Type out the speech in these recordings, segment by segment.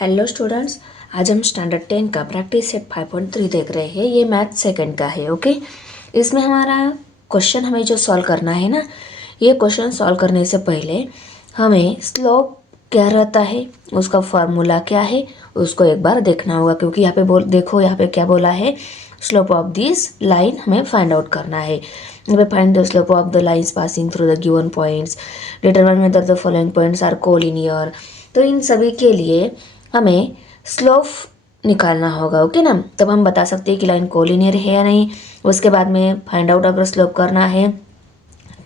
Hello students, आज हम standard 10 का प्रैक्टिस सेट 5.3 देख रहे हैं। ये मैथ सेकंड का है। ओके, इसमें हमारा क्वेश्चन हमें जो सॉल्व करना है ना, ये क्वेश्चन सॉल्व करने से पहले हमें स्लोप क्या रहता है, उसका फार्मूला क्या है, उसको एक बार देखना होगा। क्योंकि यहाँ पे देखो यहाँ पे क्या बोला है, स्लोप ऑफ दिस लाइन हमें फाइंड आउट करना है। यहाँ पे find the slope of the lines passing through the given points, determine whether the following points are collinear. तो इन सभी के लिए हमें स्लोप निकालना होगा। ओके ना, तब हम बता सकते हैं कि लाइन कोलिनियर है या नहीं। उसके बाद में फाइंड आउट अगर स्लोप करना है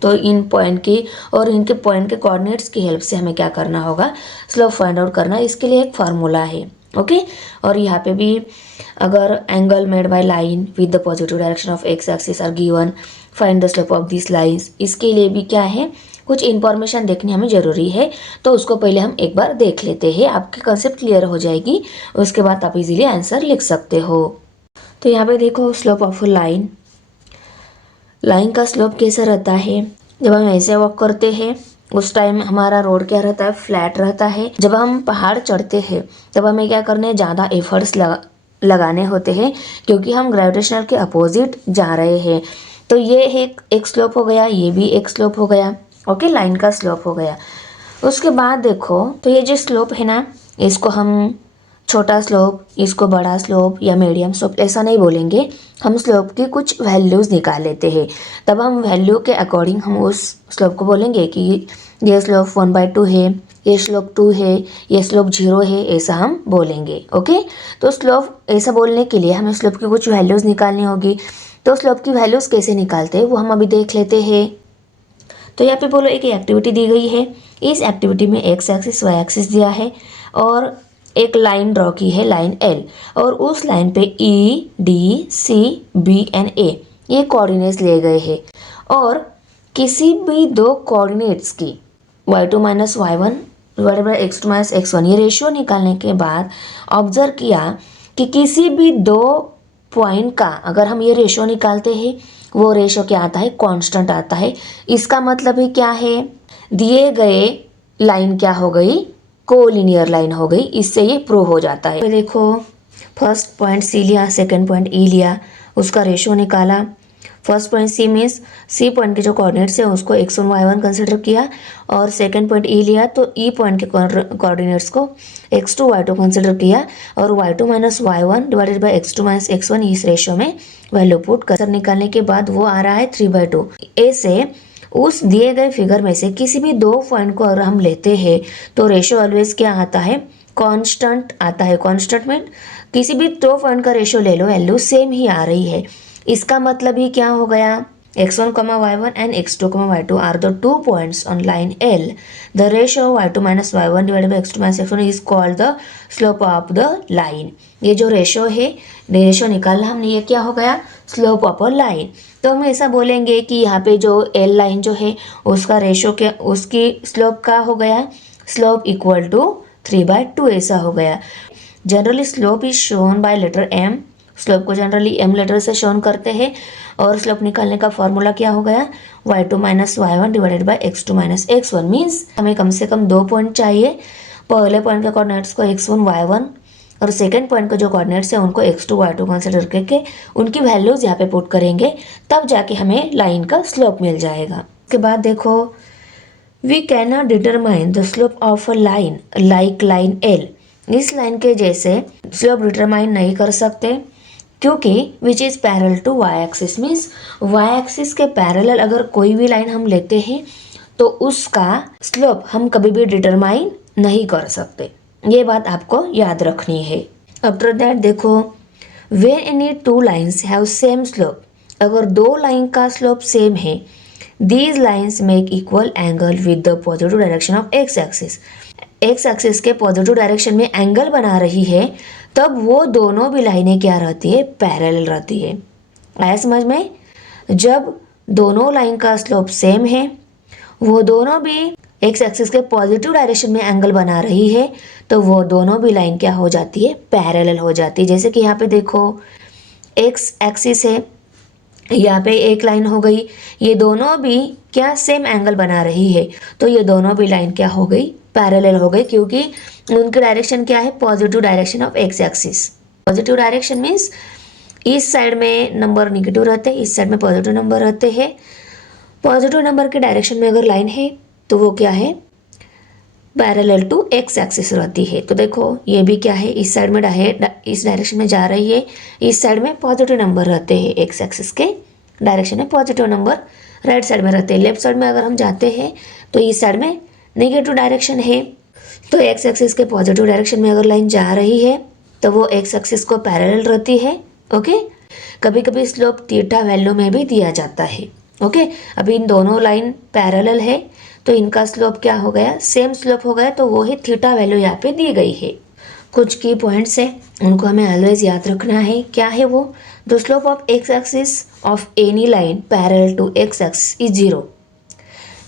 तो इन पॉइंट की और इनके पॉइंट के कोऑर्डिनेट्स की हेल्प से हमें क्या करना होगा, स्लोप फाइंड आउट करना। इसके लिए एक फार्मूला है। ओके, और यहाँ पे भी अगर angle made by line with the positive direction of X axis are given, find the slope of this lines, इसके लिए भी क्या है, कुछ इन्फॉर्मेशन देखनी हमें ज़रूरी है। तो उसको पहले हम एक बार देख लेते हैं, आपकी कंसेप्ट क्लियर हो जाएगी। उसके बाद आप इजीली आंसर लिख सकते हो। तो यहाँ पे देखो, स्लोप ऑफ लाइन, लाइन का स्लोप कैसा रहता है। जब हम ऐसे वॉक करते हैं उस टाइम हमारा रोड क्या रहता है, फ्लैट रहता है। जब हम पहाड़ चढ़ते हैं तब हमें क्या करना है, ज़्यादा एफर्ट्स लगाने होते हैं, क्योंकि हम ग्रेविटेशनल के अपोजिट जा रहे हैं। तो ये एक स्लोप हो गया, ये भी एक स्लोप हो गया। ओके, लाइन का स्लोप हो गया। उसके बाद देखो, तो ये जो स्लोप है ना, इसको हम छोटा स्लोप, इसको बड़ा स्लोप या मीडियम स्लोप ऐसा नहीं बोलेंगे। हम स्लोप की कुछ वैल्यूज़ निकाल लेते हैं, तब हम वैल्यू के अकॉर्डिंग हम उस स्लोप को बोलेंगे कि ये स्लोप 1/2 है, ये स्लोप 2 है, ये स्लोप 0 है, ऐसा हम बोलेंगे। ओके, तो स्लोप ऐसा बोलने के लिए हमें स्लोप की कुछ वैल्यूज़ निकालनी होगी। तो स्लोप की वैल्यूज़ कैसे निकालते हैं वो हम अभी देख लेते हैं। तो यहाँ पे बोलो, एक एक्टिविटी दी गई है। इस एक्टिविटी में एक्स एक्सिस वाई एक्सिस दिया है और एक लाइन ड्रॉ की है, लाइन एल, और उस लाइन पे E D C B and A ये कोऑर्डिनेट्स लिए गए हैं। और किसी भी दो कोऑर्डिनेट्स की y2 minus y1 divided by x2 minus x1 ये रेशियो निकालने के बाद ऑब्जर्व किया कि किसी भी दो पॉइंट का अगर हम ये रेशियो निकालते हैं, वो रेशियो क्या आता है, कांस्टेंट आता है। इसका मतलब ही क्या है, दिए गए लाइन क्या हो गई, कोलिनियर लाइन हो गई। इससे ये प्रूव हो जाता है। देखो, फर्स्ट पॉइंट सी लिया, सेकंड पॉइंट ई लिया, उसका रेशियो निकाला। First point C means C point के जो कोऑर्डिनेट्स है उसको x1 y1 कंसिडर किया, और सेकंड पॉइंट ई लिया तो ई पॉइंट के कोऑर्डिनेट्स को x2 y2 कंसिडर किया, और y2 minus y1 divided by x2 minus x1 इस रेशियो में वैल्यू पुट कर निकालने के बाद वो आ रहा है 3/2। ऐसे उस दिए गए फिगर में से किसी भी दो पॉइंट को अगर हम लेते हैं तो रेशियो ऑलवेज क्या आता है, कांस्टेंट आता है। कांस्टेंट में किसी भी दो पॉइंट का रेशियो ले लो, वैल्यू सेम ही आ रही है। इसका मतलब ही क्या हो गया, x1, y1 and x2, y2 are the two points on line L. The ratio y2 minus y1 divided by x2 minus x1 is called the slope of the line. ये जो ratio है, रेशियो निकालना हमने, ये क्या हो गया, slope of a line. तो हम ऐसा बोलेंगे कि यहाँ पे जो L लाइन जो है उसका रेशियो क्या, उसकी स्लोप का हो गया, स्लोप इक्वल टू 3/2 ऐसा हो गया। Generally slope is shown by letter M। Slope को जनरली m लेटर से शोन करते हैं, और स्लोप निकालने का फॉर्मूला क्या हो गया, y2 minus y1 divided by x2 minus x1। Means हमें कम से कम दो पॉइंट चाहिए। पहले पॉइंट के कोऑर्डिनेट्स को x1 y1 और सेकेंड पॉइंट के जो कोऑर्डिनेट्स है उनको x2 y2 कंसिडर करके उनकी वैल्यूज यहाँ पे पुट करेंगे, तब जाके हमें लाइन का स्लोप मिल जाएगा। उसके बाद देखो, we can not determine the slope of a line like line L। इस लाइन के जैसे स्लोप डिटरमाइन नहीं कर सकते, क्योंकि which is parallel to Y axis. Means Y axis के पैरेलल अगर कोई भी लाइन हम लेते हैं तो उसका स्लोप हम कभी भी डिटरमाइन नहीं कर सकते। ये बात आपको याद रखनी है। आफ्टर दैट देखो, where any two lines have same slope, अगर दो लाइन का स्लोप सेम है, these lines make equal angle with the positive direction of X axis. X axis के पॉजिटिव डायरेक्शन में एंगल बना रही है, तब वो दोनों भी लाइनें क्या रहती है, पैरेलल रहती है। आया समझ में? जब दोनों लाइन का स्लोप सेम है, वो दोनों भी एक्स एक्सिस के पॉजिटिव डायरेक्शन में एंगल बना रही है, तो वो दोनों भी लाइन क्या हो जाती है, पैरेलल हो जाती है। जैसे कि यहाँ पे देखो, एक्स एक्सिस है, यहाँ पे एक लाइन हो गई, ये दोनों भी क्या सेम एंगल बना रही है, तो ये दोनों भी लाइन क्या हो गई, पैरेलल हो गई, क्योंकि उनकी डायरेक्शन क्या है, positive direction of X axis. Positive direction means इस साइड में नंबर निगेटिव रहते हैं, इस साइड में पॉजिटिव नंबर रहते हैं। पॉजिटिव नंबर के डायरेक्शन में अगर लाइन है तो वो क्या है, पैरेलल टू एक्स एक्सिस रहती है। तो देखो ये भी क्या है, इस साइड में इस डायरेक्शन में जा रही है, इस साइड में पॉजिटिव नंबर रहते हैं, एक्स एक्सिस के डायरेक्शन में पॉजिटिव नंबर राइट साइड में रहते हैं। लेफ्ट साइड में अगर हम जाते हैं तो इस साइड में नेगेटिव डायरेक्शन है। तो एक्स एक्सिस के पॉजिटिव डायरेक्शन में अगर लाइन जा रही है तो वो एक्स एक्सिस को पैरेलल रहती है। ओके, कभी कभी स्लोप थीटा वैल्यू में भी दिया जाता है। ओके, अभी इन दोनों लाइन पैरेलल है तो इनका स्लोप क्या हो गया, सेम स्लोप हो गया, तो वो ही थीटा वैल्यू यहाँ पे दी गई है। कुछ की पॉइंट्स है उनको हमें ऑलवेज याद रखना है। क्या है वो, the slope of X axis of any line parallel to X axis is 0।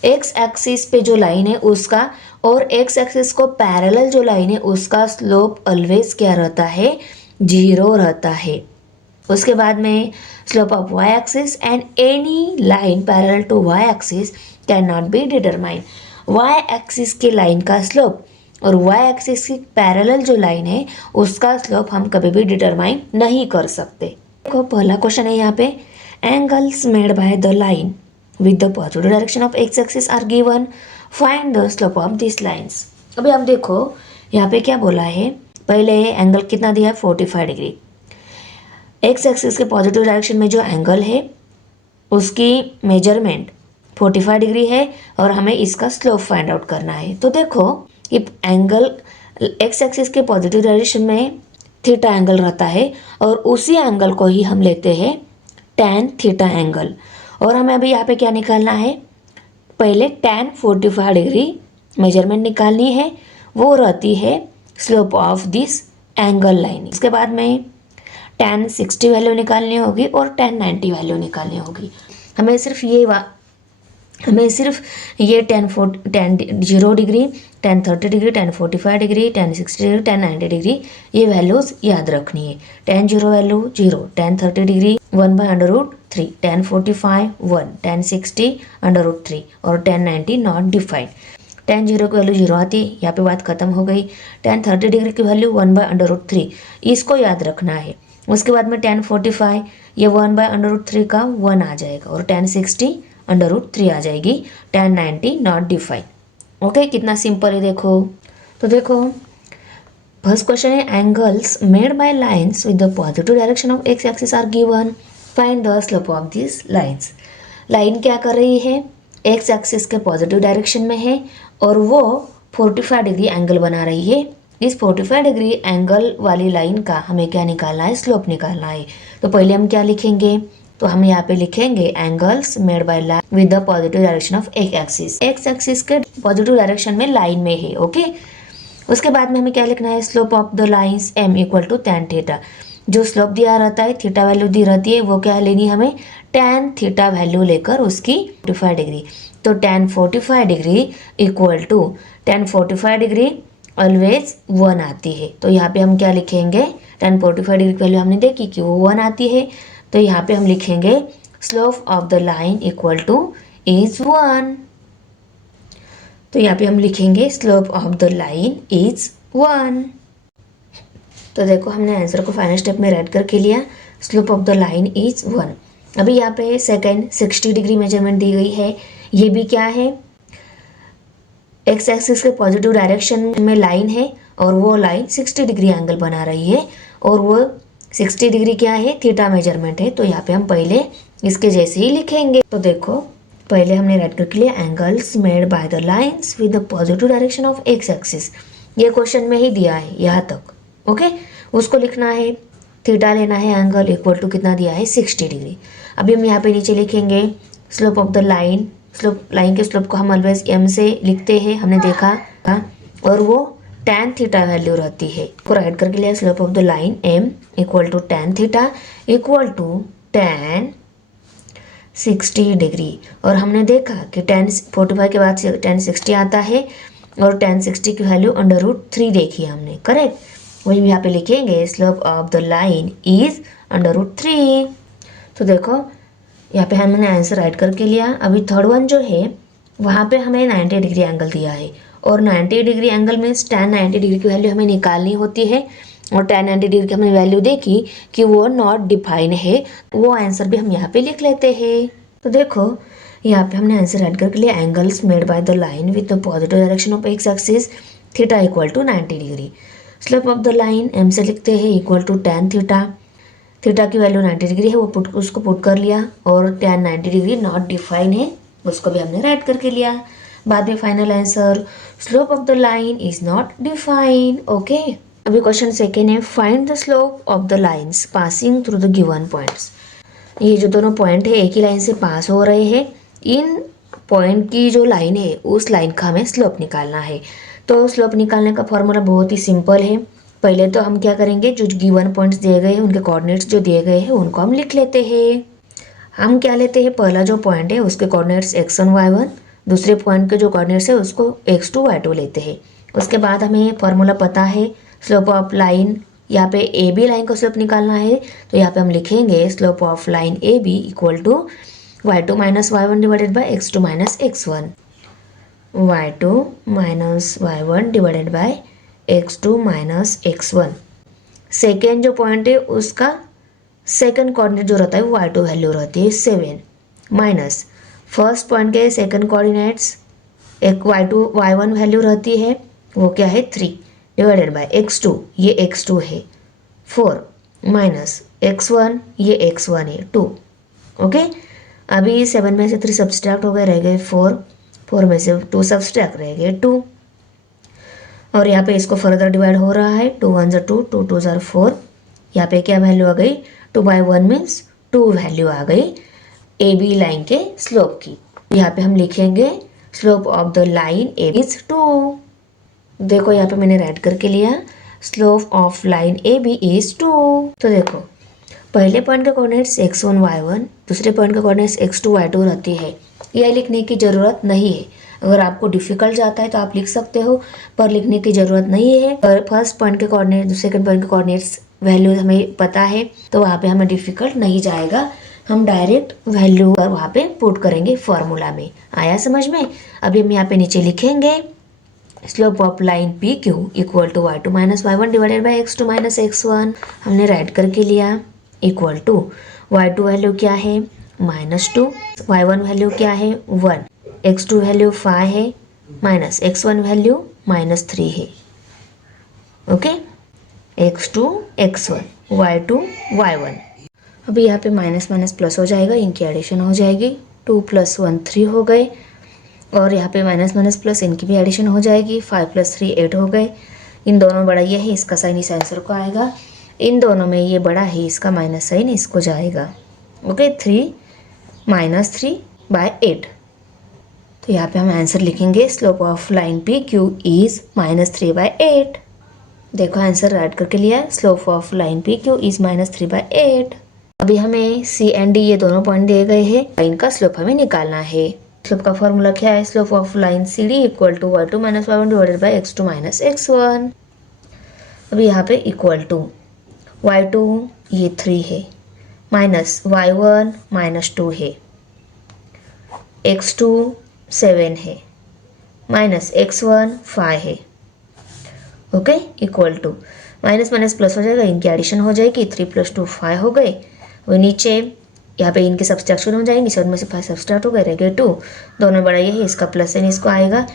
X axis पे जो लाइन है उसका और एक्स एक्सिस को पैरेलल जो लाइन है उसका स्लोप ऑलवेज क्या रहता है, 0 रहता है। उसके बाद में slope of Y axis and any line parallel to Y axis can not be determine. Y axis की लाइन का स्लोप और वाई एक्सिस की पैरेलल जो लाइन है उसका स्लोप हम कभी भी डिटरमाइन नहीं कर सकते। देखो पहला क्वेश्चन है यहाँ पे, angles made by the line with the positive direction of X axis are given, find the slope of this lines. अभी आप देखो यहाँ पे क्या बोला है, पहले एंगल कितना दिया है, 45 डिग्री। एक्स एक्सिस के पॉजिटिव डायरेक्शन में जो एंगल है उसकी मेजरमेंट 45 डिग्री है और हमें इसका स्लोप फाइंड आउट करना है। तो देखो ये एंगल एक्स एक्सिस के पॉजिटिव डायरेक्शन में थीटा एंगल रहता है और उसी एंगल को ही हम लेते हैं टैन थीटा एंगल। और हमें अभी यहाँ पे क्या निकालना है, पहले टैन 45 डिग्री मेजरमेंट निकालनी है, वो रहती है slope of this angle line. इसके बाद में टैन 60 वैल्यू निकालनी होगी और टैन 90 वैल्यू निकालनी होगी। हमें सिर्फ ये tan 0 degree, tan 30 degree, tan 45 degree, tan 60 degree, tan 90 degree ये वैल्यूज़ याद रखनी है। Tan 0 value 0, tan 30 degree 1/√3, tan 45 1, tan 60 √3 और टैन 90 नॉट डिफाइंड। टैन 0 की वैल्यू 0 आती है, यहाँ पे बात खत्म हो गई। टैन 30 डिग्री की वैल्यू 1/√3 इसको याद रखना है। उसके बाद में टैन 45 ये 1/√3 का 1 आ जाएगा और टैन 60 √3 आ जाएगी, टैन 90 नॉट डिफाइन। ओके, कितना सिंपल है देखो। तो देखो फर्स्ट क्वेश्चन है, angles made by lines with the positive direction of X axis are given, find the slope of this lines. Line क्या कर रही है, एक्स एक्सिस के पॉजिटिव डायरेक्शन में है और वो 45 डिग्री एंगल बना रही है। इस 45 डिग्री एंगल वाली लाइन का हमें क्या निकालना है, स्लोप निकालना है। तो पहले हम क्या लिखेंगे, तो हम यहाँ पे लिखेंगे angles made by line with the positive direction of X axis. X axis के पॉजिटिव डायरेक्शन में लाइन में है। ओके, उसके बाद में हमें क्या लिखना है, slope of the lines m equal to tan theta. जो स्लोप दिया रहता है, थीटा वैल्यू दी रहती है, वो क्या लेनी हमें, टैन थीटा वैल्यू लेकर उसकी 45 डिग्री। तो tan 45 degree equal to tan 45 degree always 1 आती है। तो यहाँ पे हम क्या लिखेंगे, टैन 45 डिग्री की वैल्यू हमने देखी कि वो 1 आती है, तो यहाँ पे हम लिखेंगे slope of the line equal two is 1। तो यहाँ पे हम लिखेंगे slope of the line is 1। तो देखो हमने आंसर को फाइनल स्टेप में राइट करके लिया, slope of the line is 1। अभी यहाँ पे सेकेंड 60 डिग्री मेजरमेंट दी गई है। ये भी क्या है, एक्स एक्सिस के पॉजिटिव डायरेक्शन में लाइन है और वो लाइन 60 डिग्री एंगल बना रही है और वो 60 डिग्री क्या है, थीटा मेजरमेंट है। तो यहाँ पे हम पहले इसके जैसे ही लिखेंगे। तो देखो पहले हमने राइट करके लिया angles made by the lines with the positive direction of X axis. ये क्वेश्चन में ही दिया है यहाँ तक। ओके, उसको लिखना है, थीटा लेना है, एंगल इक्वल टू कितना दिया है, 60 डिग्री। अभी हम यहाँ पे नीचे लिखेंगे slope of the line. Slope line के स्लोप को हम ऑलवेज m से लिखते हैं, हमने देखा, और वो टैन थीटा वैल्यू रहती है। को राइट करके लिया slope of the line m equal to tan theta equal to tan 60 degree. और हमने देखा कि टैन 45 के बाद टैन 60 आता है और टैन 60 की वैल्यू √3 देखी हमने, करेक्ट। वही यहाँ पे लिखेंगे slope of the line is √3। तो देखो यहाँ पे हमने आंसर राइट करके लिया। अभी थर्ड वन जो है वहाँ पे हमें 90 डिग्री एंगल दिया है और 90 डिग्री एंगल में tan 90 डिग्री की वैल्यू हमें निकालनी होती है, और tan 90 डिग्री की हमने वैल्यू देखी कि वो नॉट डिफाइन है, वो आंसर भी हम यहाँ पे लिख लेते हैं। तो देखो यहाँ पे हमने आंसर ऐड करके लिया, angles made by the line with the positive direction of X axis theta equal to 90 degree. Slope of the line M से लिखते हैं equal to tan theta, theta की वैल्यू 90 डिग्री है, वो उसको पुट कर लिया, और tan 90 डिग्री नॉट डिफाइन है, उसको भी हमने राइट करके लिया। बाद में final answer slope of the line is not define. Okay, अभी क्वेश्चन सेकेंड है, find the slope of the lines passing through the given points. ये जो दोनों पॉइंट है एक ही लाइन से पास हो रहे हैं, इन पॉइंट की जो लाइन है उस लाइन का हमें स्लोप निकालना है। तो स्लोप निकालने का फॉर्मूला बहुत ही सिंपल है। पहले तो हम क्या करेंगे, जो गिवन पॉइंट्स दिए गए हैं उनके कोऑर्डिनेट्स जो दिए गए हैं उनको हम लिख लेते हैं। हम क्या लेते हैं, पहला जो पॉइंट है उसके कोऑर्डिनेट्स x1 y1, दूसरे पॉइंट के जो कोऑर्डिनेट्स है उसको x2 y2 लेते हैं। उसके बाद हमें फॉर्मूला पता है स्लोप ऑफ लाइन, यहाँ पे ए बी लाइन का स्लोप निकालना है, तो यहाँ पे हम लिखेंगे slope of line A B equal to y2 minus y1 divided by x2 minus x1, y2 minus y1 divided by x2 minus x1। Second जो पॉइंट है उसका सेकंड कोऑर्डिनेट जो रहता है वो y2 वैल्यू रहती है 7, माइनस फर्स्ट पॉइंट के सेकंड कोऑर्डिनेट्स एक y2 y1 वैल्यू रहती है वो क्या है 3 डिवाइडेड बाय x2, ये x2 है 4, माइनस x1, ये x1 है 2। ओके, अभी 7 में से 3 सब्सट्रैक्ट हो गए, रह गए 4, 4 में से 2 सब्सट्रैक्ट रह गए 2, और यहाँ पे इसको फर्दर डिवाइड हो रहा है, 2 1 ज़ा 2, 2 2 ज़ा 4, यहाँ पे क्या वैल्यू आ गई 2/1 मीन्स 2 वैल्यू आ गई ए बी लाइन के स्लोप की। यहाँ पे हम लिखेंगे slope of the line A is 2। देखो यहाँ पे मैंने राइट करके लिया slope of line A B is 2। तो देखो पहले पॉइंट का कोऑर्डिनेट्स x1 y1, दूसरे पॉइंट का कोऑर्डिनेट्स x2 y2 रहती है, यह लिखने की ज़रूरत नहीं है। अगर आपको डिफिकल्ट जाता है तो आप लिख सकते हो, पर लिखने की ज़रूरत नहीं है। और फर्स्ट पॉइंट के कोऑर्डिनेट, सेकंड पॉइंट के कोऑर्डिनेट्स वैल्यू हमें पता है, तो वहाँ पे हमें डिफिकल्ट नहीं जाएगा, हम डायरेक्ट वैल्यू पर वहाँ पे पुट करेंगे फॉर्मूला में। आया समझ में? अभी हम यहाँ पे नीचे लिखेंगे slope of line P Q equal to y2 minus y1 divided by x2 minus x1, हमने राइट करके लिया इक्वल टू y2 वैल्यू क्या है -2, y1 वैल्यू क्या है 1, x2 वैल्यू 5 है, माइनस x1 वैल्यू -3 है। Okay, x2 x1 y2 y1। अभी यहाँ पे माइनस माइनस प्लस हो जाएगा, इनकी एडिशन हो जाएगी, 2 + 1 3 हो गए, और यहाँ पे माइनस माइनस प्लस इनकी भी एडिशन हो जाएगी, 5 + 3 8 हो गए। इन दोनों बड़ा ये है, इसका साइन इस आंसर को आएगा, इन दोनों में ये बड़ा है, इसका माइनस साइन इसको जाएगा। ओके, 3 - 3/8। तो यहाँ पे हम आंसर लिखेंगे slope of line P Q is -3/8। देखो आंसर राइट करके लिया, slope of line P Q is -3/8। अभी हमें सी एंड डी ये दोनों पॉइंट दिए गए हैं, लाइन का स्लोप हमें निकालना है। स्लोप का फॉर्मूला क्या है, slope of line C D equal to y2 minus y1 divided by x2 minus x1। अभी यहाँ पे इक्वल टू y2 ये 3 है, माइनस y1 -2 है, x2 7 है, माइनस x1 5 है। Okay, equal to minus minus plus हो जाएगा, इनकी एडिशन हो जाएगी, 3 + 2 5 हो गए। वो नीचे यहाँ पे इनके सब्सट्रैक्शन हो जाएंगे, 7 में से 5 सब्सट्रैक्ट हो गए, रह गए 2, दोनों बड़ा ये है, इसका प्लस साइन इसको आएगा,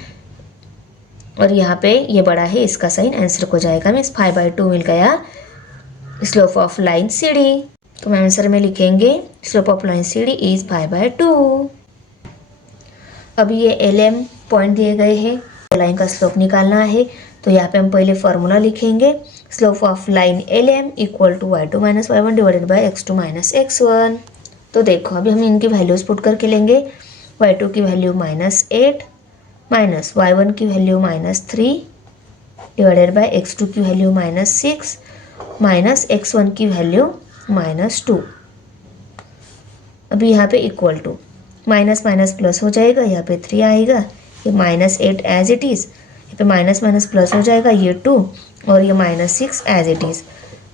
और यहाँ पे ये बड़ा है, इसका साइन आंसर को जाएगा, मीन्स 5/2 मिल गया slope of line C D. तो हम आंसर में लिखेंगे slope of line C D is 5/2। अभी ये LM पॉइंट दिए गए हैं, लाइन का स्लोप निकालना है, तो यहाँ पे हम पहले फॉर्मूला लिखेंगे slope of line LM equal to y2 minus y1 divided by x2 minus x1। तो देखो अभी हम इनकी वैल्यूज पुट करके लेंगे, y2 की वैल्यू -8, माइनस y1 की वैल्यू -3 डिवाइडेड बाई x2 की वैल्यू -6, माइनस x1 की वैल्यू -2। अभी यहाँ पे equal to minus minus plus हो जाएगा, यहाँ पे 3 आएगा, ये -8 एज इट इज़, यहाँ पे माइनस माइनस प्लस हो जाएगा, ये 2, और ये -6 एज इट इज़।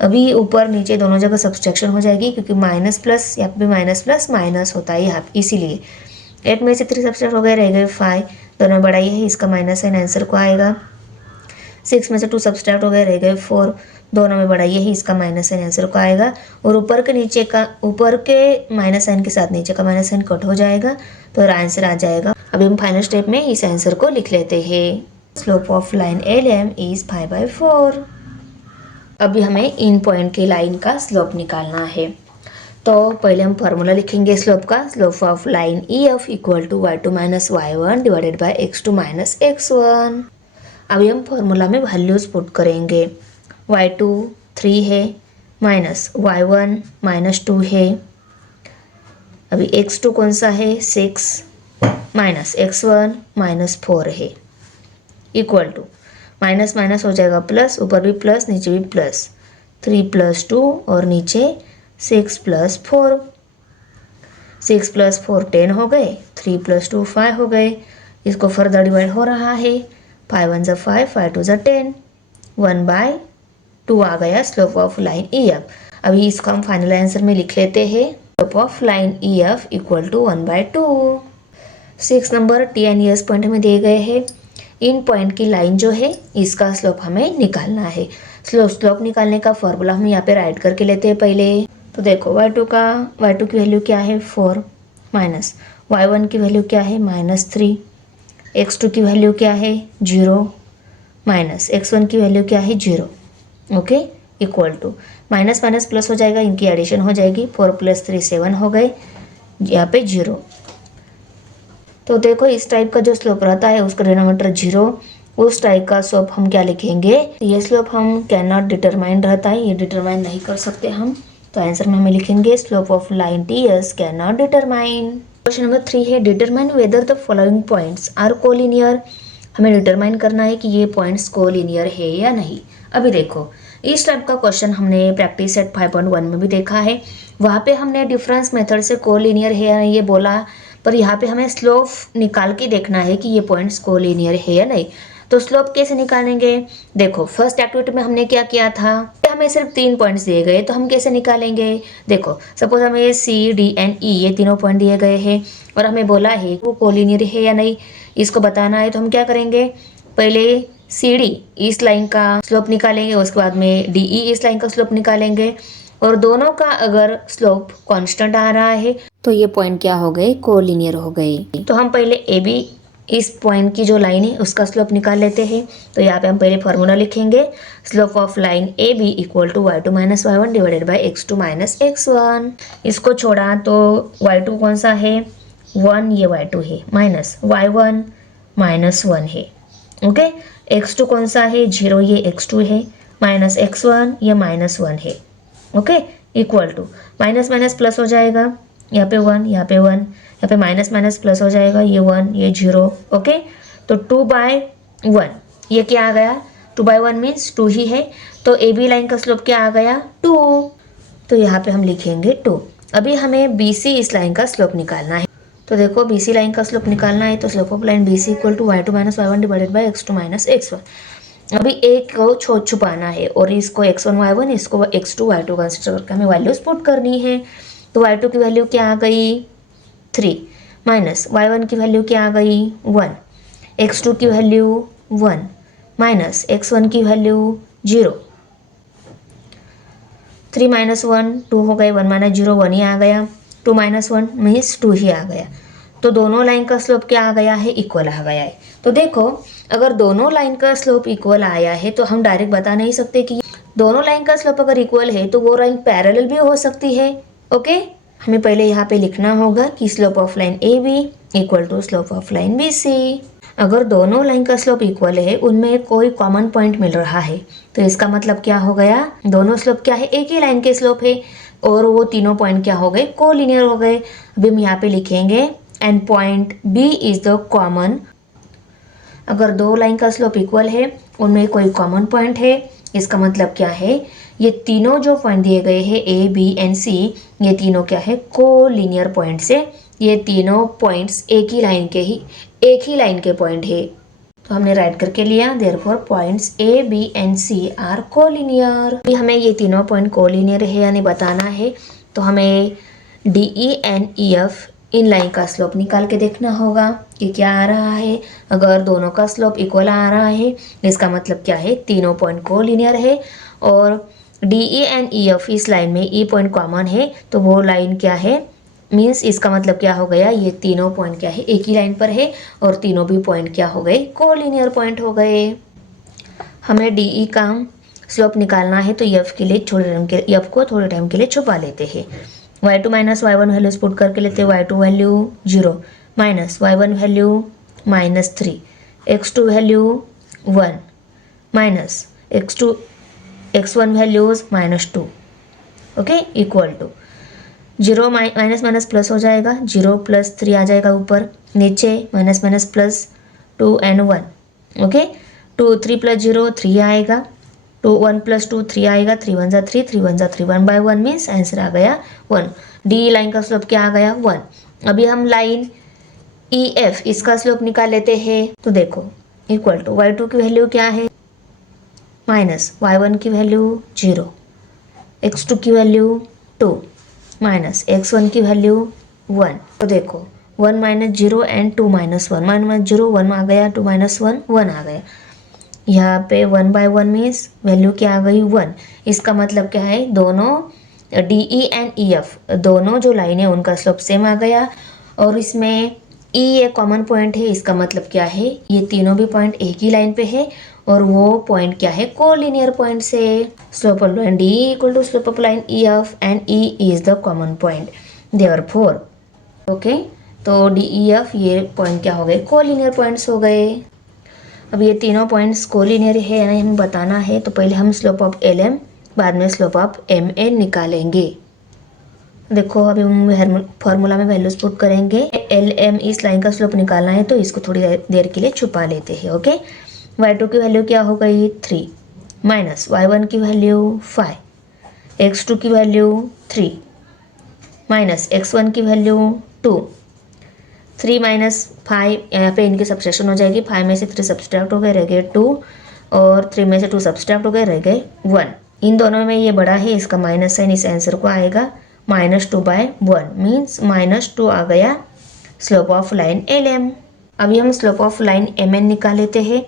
अभी ऊपर नीचे दोनों जगह सब्सट्रैक्शन हो जाएगी, क्योंकि माइनस प्लस यहाँ पे माइनस प्लस माइनस होता है यहाँ, इसीलिए 8 में से 3 सब्सट्रैक्ट हो गए, रह गए 5, दोनों में बड़ा ये है, इसका माइनस साइन आंसर को आएगा। 6 में से 2 सब्सट्रैक्ट हो गए, रह गए 4, दोनों में बड़ा ये है, इसका माइनस साइन आंसर को आएगा। और ऊपर के माइनस साइन के साथ नीचे का माइनस साइन कट हो जाएगा, तो आंसर आ जाएगा। अभी हम फाइनल स्टेप में इस आंसर को लिख लेते हैं। Slope of line LM is 5/4। अभी हमें इन पॉइंट की लाइन का स्लोप निकालना है। तो पहले हम फार्मूला लिखेंगे स्लोप का। Slope of line EF equal to y2 minus y1 divided by x2 minus x1। अभी हम फार्मूला में वैल्यूज पुट करेंगे। y2 3 है, माइनस y1 माइनस 2 है। अभी x2 कौन सा है, 6, माइनस x1 माइनस 4 है, इक्वल टू माइनस माइनस हो जाएगा प्लस, ऊपर भी प्लस नीचे भी प्लस, 3 + 2 और नीचे 6 + 4, 6 + 4 10 हो गए, 3 + 2 5 हो गए। इसको फर्दर डिवाइड हो रहा है, 5 1 = 5, 5 2 = 10, 1/2 आ गया स्लोप ऑफ लाइन EF। अभी इसको हम फाइनल आंसर में लिख लेते हैं। Slope of line EF equal to 1/2। 6 number T and S point हमें दिए गए हैं। इन पॉइंट की लाइन जो है इसका स्लोप हमें निकालना है। स्लोप निकालने का फॉर्मूला हम यहाँ पे राइट करके लेते हैं पहले। तो देखो y2 की वैल्यू क्या है 4, माइनस y1 की वैल्यू क्या है -3, x2 की वैल्यू क्या है 0, माइनस x1 की वैल्यू क्या है 0। Okay, equal to minus minus plus हो जाएगा, इनकी एडिशन हो जाएगी। 4 + 3 7 हो गए, यहाँ पे 0। तो देखो इस टाइप का जो स्लोप रहता है उसका डिनोमिनेटर 0, उस टाइप का स्लोप हम क्या लिखेंगे। ये स्लोप हम कैन नॉट डिटरमाइन रहता है, ये डिटरमाइन नहीं कर सकते हम। तो आंसर में हम लिखेंगे slope of line TS can not determine. Question number 3 है, determine whether the following points are collinear. हमें डिटरमाइन करना है कि ये पॉइंट्स कोलिनियर है या नहीं। अभी देखो इस टाइप का क्वेश्चन हमने प्रैक्टिस सेट 5.1 में भी देखा है। वहाँ पे हमने डिफरेंस मेथड से कोलिनियर है या नहीं ये बोला, पर यहाँ पे हमें स्लोप निकाल के देखना है कि ये पॉइंट्स कोलिनियर है या नहीं। तो स्लोप कैसे निकालेंगे, देखो फर्स्ट एक्टिविटी में हमने क्या किया था, हमें सिर्फ 3 पॉइंट्स दिए गए, तो हम कैसे निकालेंगे। देखो सपोज हमें C, D एंड E ये तीनों पॉइंट दिए गए हैं और हमें बोला है वो कोलिनियर है या नहीं, इसको बताना है। तो हम क्या करेंगे, पहले CD इस लाइन का स्लोप निकालेंगे, उसके बाद में DE इस लाइन का स्लोप निकालेंगे, और दोनों का अगर स्लोप कांस्टेंट आ रहा है तो ये पॉइंट क्या हो गए, कोलिनियर हो गए। तो हम पहले AB इस पॉइंट की जो लाइन है उसका स्लोप निकाल लेते हैं। तो यहाँ पे हम पहले फार्मूला लिखेंगे, slope of line AB equal to y2 minus y1 divided by x2 minus x1। इसको छोड़ा तो y2 कौन सा है 1, ये y2 है, माइनस y1 माइनस 1 है। ओके, x2 कौन सा है 0, ये x2 है, माइनस x1 ये -1 है। Okay, equal to minus minus plus हो जाएगा, यहाँ पे 1, यहाँ पे 1, यहाँ पे माइनस माइनस प्लस हो जाएगा, ये 1 ये 0। ओके, तो 2/1 ये क्या आ गया, 2/1 मीन्स 2 ही है। तो AB लाइन का स्लोप क्या आ गया 2, तो यहाँ पे हम लिखेंगे 2। अभी हमें BC इस लाइन का स्लोप निकालना है। तो देखो BC लाइन का स्लोप निकालना है, तो slope of line BC equal to y2 minus y1 divided by x2 minus x1। अभी एक को छुपाना है और इसको x1 y1 इसको x2 y2 कंसिडर करके हमें वैल्यूज पुट करनी है। तो y2 की वैल्यू क्या आ गई 3, माइनस y1 की वैल्यू क्या आ गई 1, x2 की वैल्यू 1, माइनस x1 की वैल्यू 0। 3 - 1 2 हो गए, 1 - 0 1 ही आ गया, 2 - 1 मीन्स 2 ही आ गया। तो दोनों लाइन का स्लोप क्या आ गया है, इक्वल आ गया है। तो देखो अगर दोनों लाइन का स्लोप इक्वल आया है तो हम डायरेक्ट बता नहीं सकते कि दोनों लाइन का स्लोप अगर इक्वल है तो वो लाइन पैरेलल भी हो सकती है। ओके, हमें पहले यहाँ पे लिखना होगा कि slope of line AB equal to slope of line BC। अगर दोनों लाइन का स्लोप इक्वल है, उनमें कोई कॉमन पॉइंट मिल रहा है, तो इसका मतलब क्या हो गया, दोनों स्लोप क्या है, एक ही लाइन के स्लोप है, और वो तीनों पॉइंट क्या हो गए, कोलिनियर हो गए। अभी हम यहाँ पे लिखेंगे and point B is the common. अगर दो लाइन का स्लोप इक्वल है, उनमें कोई कॉमन पॉइंट है, इसका मतलब क्या है, ये तीनों जो पॉइंट दिए गए हैं A, B एंड C, ये तीनों क्या है, कोलिनियर पॉइंट से, ये तीनों पॉइंट्स एक ही लाइन के पॉइंट है। तो हमने राइट करके लिया, therefore points A, B and C are collinear. हमें ये तीनों पॉइंट कोलिनियर है यानी बताना है, तो हमें DE and EF in line का स्लोप निकाल के देखना होगा कि क्या आ रहा है। अगर दोनों का स्लोप इक्वल आ रहा है इसका मतलब क्या है, तीनों पॉइंट को लीनियर है। और D E and E F इस लाइन में ई पॉइंट कॉमन है तो वो लाइन क्या है, मीन्स इसका मतलब क्या हो गया, ये तीनों पॉइंट क्या है, एक ही लाइन पर है और तीनों भी पॉइंट क्या हो गए, कोलिनियर पॉइंट हो गए। हमें डी ई का स्लोप निकालना है तो एफ के लिए एफ को थोड़े टाइम के लिए छुपा लेते हैं। y2 minus y1 values put करके लेते हैं। y2 value 0 minus y1 value -3, x2 value 1 minus x1 values -2, okay, equal to 0 minus minus plus हो जाएगा, 0 प्लस 3 आ जाएगा ऊपर, नीचे minus minus plus 2 and 1, okay. 2 3 plus 0 3 आएगा, 2 1 प्लस 2 3 आएगा, 3 1 जा 3, 3 1 जा 3, 1 बाय 1 मीन्स आंसर आ गया 1। डी लाइन का स्लोप क्या आ गया 1। अभी हम लाइन ई एफ इसका स्लोप निकाल लेते हैं तो देखो इक्वल टू y2 की वैल्यू क्या है माइनस y1 की वैल्यू 0, x2 की वैल्यू 2 माइनस x1 की वैल्यू 1। तो देखो 1 माइनस 0 एंड 2 माइनस 1, 1 माइनस 0 1 आ गया, 2 माइनस 1 1 आ गया। यहाँ पे 1 बाय 1 मीन्स वैल्यू क्या आ गई 1। इसका मतलब क्या है, दोनों D E and E F दोनों जो लाइन है उनका स्लोप सेम आ गया। और इसमें ई एक कॉमन पॉइंट है, इसका मतलब क्या है, ये तीनों भी पॉइंट एक ही लाइन पे है और वो पॉइंट क्या है, कोलिनियर पॉइंट से। Slope of line D equal to slope of line E F and E is the common point, therefore okay. तो डी ई एफ ये पॉइंट क्या हो गए, कोलिनियर पॉइंट्स हो गए। अब ये तीनों पॉइंट्स कोलिनियर है यानी हमें बताना है तो पहले हम स्लोप ऑफ एल एम बाद में स्लोप ऑफ एम एन निकालेंगे। देखो अभी हम फॉर्मूला में वैल्यूज पुट करेंगे। एल एम इस लाइन का स्लोप निकालना है तो इसको थोड़ी देर के लिए छुपा लेते हैं, ओके। y2 की वैल्यू क्या हो गई 3 माइनस y1 की वैल्यू 5, x2 की वैल्यू 3 माइनस x1 की वैल्यू 2, 3 माइनस 5 यहाँ पे इनकी सब्सट्रैक्शन हो जाएगी, 5 में से 3 सब्सट्रैक्ट हो गए रह गए 2 और 3 में से 2 सब्सट्रैक्ट हो गए रह गए 1। इन दोनों में ये बड़ा है, इसका माइनस साइन इस आंसर को आएगा -2 बाय 1 मीन्स -2 आ गया slope of line L M. अभी हम slope of line M N निकाल लेते हैं।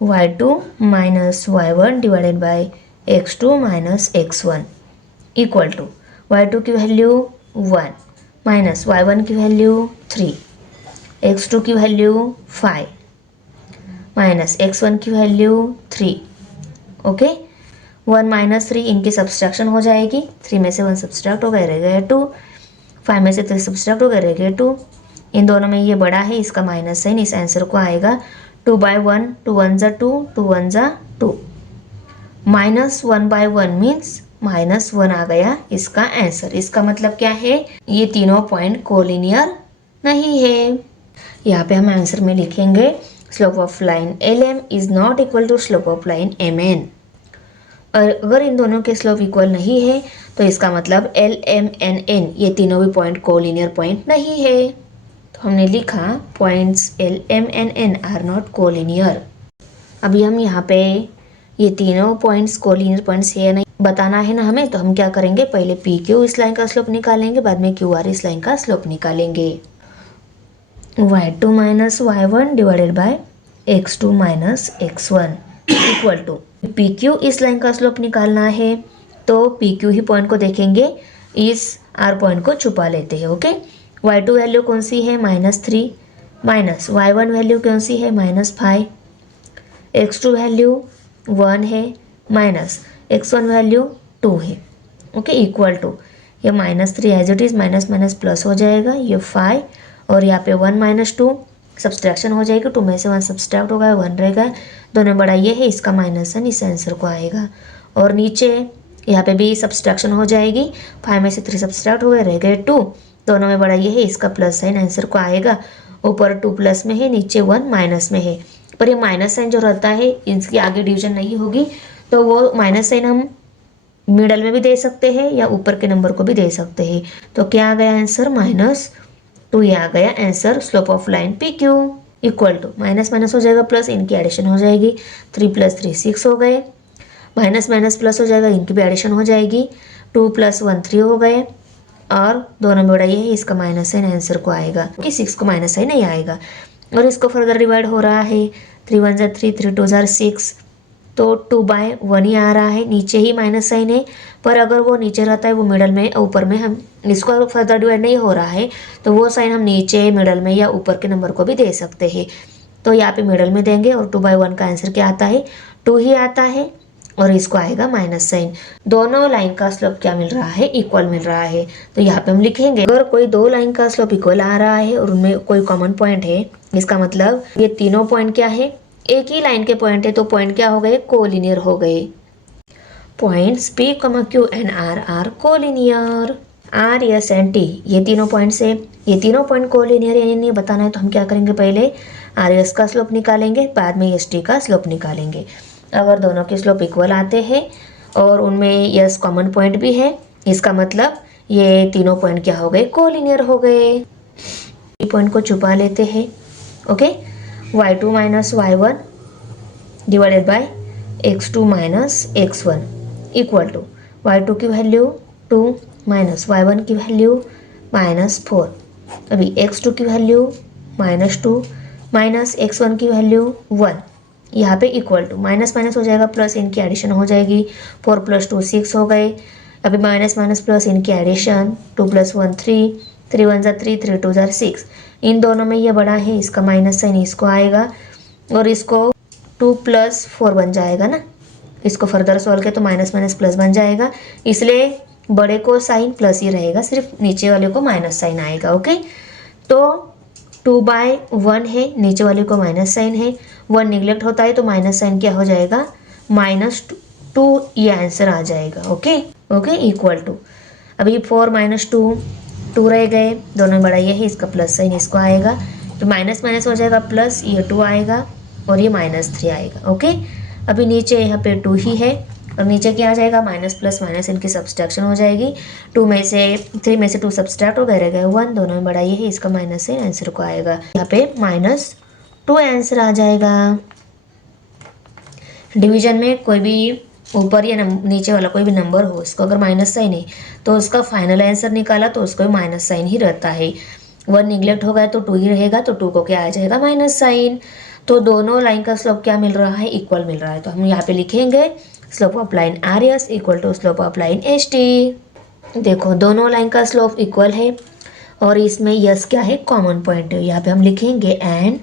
y2 minus y1 divided by x2 minus x1 equal to y2 की वैल्यू 1 माइनस y1 की वैल्यू 3, x2 की वैल्यू 5 माइनस x1 की वैल्यू 3, ओके। 1 माइनस 3 इनकी सब्सट्रैक्शन हो जाएगी, 3 में से 1 सब्सट्रैक्ट हो गए रह गए 2, 5 में से 3 सब्सट्रैक्ट हो गए रह गए 2। इन दोनों में ये बड़ा है, इसका माइनस साइन इस आंसर को आएगा 2 बाय 1, 2 1 जा 2, 2 1 जा 2, माइनस 1 बाय 1 मीन्स -1 आ गया इसका आंसर। इसका मतलब क्या है, ये तीनों पॉइंट कोलिनियर नहीं है। यहाँ पे हम आंसर में लिखेंगे slope of line L M is not equal to slope of line M N. और अगर इन दोनों के स्लोप इक्वल नहीं है तो इसका मतलब एल एम एन एन ये तीनों भी पॉइंट कोलिनियर पॉइंट नहीं है। तो हमने लिखा points L M N N are not collinear. अभी हम यहाँ पे ये तीनों पॉइंट्स कोलिनियर पॉइंट्स है नहीं बताना है ना हमें, तो हम क्या करेंगे, पहले पी क्यू इस लाइन का स्लोप निकालेंगे, बाद में क्यू आर इस लाइन का स्लोप निकालेंगे। y2 minus y1 divided by x2 minus x1 equal to P Q इस लाइन का स्लोप निकालना है तो पी क्यू ही पॉइंट को देखेंगे, इस आर पॉइंट को छुपा लेते हैं, ओके। y2 वैल्यू कौन सी है -3 माइनस y1 वैल्यू कौन सी है -5, x2 वैल्यू 1 है माइनस x1 वैल्यू 2 है, ओके, इक्वल टू ये -3 as it is minus minus plus हो जाएगा, ये 5 और यहाँ पे 1 माइनस 2 सब्सट्रैक्शन हो जाएगी, 2 में से 1 सब्सट्रैक्ट होगा 1 रहेगा, दोनों बड़ा ये है, इसका माइनस साइन इस आंसर को आएगा। और नीचे यहाँ पे भी सब्सट्रैक्शन हो जाएगी, 5 में से 3 सब्सट्रैक्ट हो गए रह गए 2, दोनों में बड़ा ये है, इसका प्लस साइन आंसर को आएगा। ऊपर 2 प्लस में है, नीचे 1 माइनस में है, पर ये माइनस साइन जो रहता है इसकी आगे डिवीजन नहीं होगी तो वो माइनस साइन हम मिडल में भी दे सकते हैं या ऊपर के नंबर को भी दे सकते हैं। तो क्या आ गया आंसर -2, ये आ गया answer slope of line P Q equal to minus minus हो जाएगा प्लस, इनकी एडिशन हो जाएगी, 3 + 3 6 हो गए, माइनस माइनस प्लस हो जाएगा, इनकी भी एडिशन हो जाएगी, 2 + 1 3 हो गए, और 2 नंबर बड़ा ये है, इसका माइनस साइन आंसर को आएगा कि 6 को माइनस साइन नहीं आएगा। और इसको फर्दर डिवाइड हो रहा है, 3 1 जा 3, 3 2 जा 6, तो 2/1 ही आ रहा है, नीचे ही माइनस साइन है। पर अगर वो नीचे रहता है, वो मिडल में ऊपर में, हम इसको अगर फर्दर डिवाइड नहीं हो रहा है तो वो साइन हम नीचे मिडल में या ऊपर के नंबर को भी दे सकते हैं। तो यहाँ पे मिडल में देंगे और 2/1 का आंसर क्या आता है, 2 ही आता है और इसको आएगा माइनस साइन। दोनों लाइन का स्लोप क्या मिल रहा है, इक्वल मिल रहा है। तो यहाँ पे हम लिखेंगे अगर कोई 2 लाइन का स्लोप इक्वल आ रहा है और उनमें कोई कॉमन पॉइंट है, इसका मतलब ये तीनों पॉइंट क्या है, एक ही लाइन के पॉइंट है, तो पॉइंट क्या हो गए, कोलिनियर हो गए। Points P, Q and R are collinear. R, S and T ये तीनों पॉइंट्स है, ये तीनों पॉइंट कोलिनियर है नहीं बताना है तो हम क्या करेंगे, पहले R S का स्लोप निकालेंगे, बाद में S T का स्लोप निकालेंगे। अगर दोनों के स्लोप इक्वल आते हैं और उनमें यस कॉमन पॉइंट भी है, इसका मतलब ये तीनों पॉइंट क्या हो गए, कोलिनियर हो गए। पॉइंट को छुपा लेते हैं, okay. y2 minus y1 divided by x2 minus x1 equal to y2 की वैल्यू 2 माइनस y1 की वैल्यू -4। अभी x2 की वैल्यू -2 माइनस x1 की वैल्यू 1, यहाँ पे इक्वल टू माइनस माइनस हो जाएगा प्लस, इनकी एडिशन हो जाएगी, 4 + 2 6 हो गए। अभी माइनस माइनस प्लस, इनकी एडिशन 2 + 1 3, 3 1 जा 3, 3 2 जा 6। इन दोनों में ये बड़ा है, इसका माइनस साइन इसको आएगा और इसको 2 + 4 बन जाएगा ना, इसको फर्दर सॉल्व किया तो माइनस माइनस प्लस बन जाएगा, इसलिए बड़े को साइन प्लस ही रहेगा, सिर्फ नीचे वाले को माइनस साइन आएगा, ओके। तो 2/1 है, नीचे वाले को माइनस साइन है, 1 निगलेक्ट होता है तो माइनस साइन क्या हो जाएगा, -2, ये आंसर आ जाएगा, ओके ओके इक्वल टू। अभी 4 - 2 रह गए, दोनों बड़ा ये है, इसका प्लस साइन इसको आएगा, तो माइनस माइनस हो जाएगा प्लस, ये 2 आएगा और ये -3 आएगा, ओके। अभी नीचे यहाँ पे 2 ही है और नीचे क्या आ जाएगा, माइनस प्लस माइनस, इनकी सब्सट्रैक्शन हो जाएगी, 3 में से 2 सब्सट्रैक्ट हो गए, रह गए 1, दोनों में बड़ा ये है, इसका माइनस है, आंसर को आएगा यहाँ पे -2 आंसर आ जाएगा। डिवीजन में कोई भी ऊपर या नीचे वाला कोई भी नंबर हो, उसको अगर माइनस साइन है तो उसका फाइनल आंसर निकाला तो उसको माइनस साइन ही रहता है। 1 निगलेक्ट हो गया तो 2 ही रहेगा, तो 2 को क्या आ जाएगा, माइनस साइन। तो दोनों लाइन का स्लोप क्या मिल रहा है, इक्वल मिल रहा है। तो हम यहाँ पे लिखेंगे slope of line RS equal to slope of line ST। देखो दोनों लाइन का स्लोप इक्वल है और इसमें यस क्या है, कॉमन पॉइंट है। यहाँ पे हम लिखेंगे and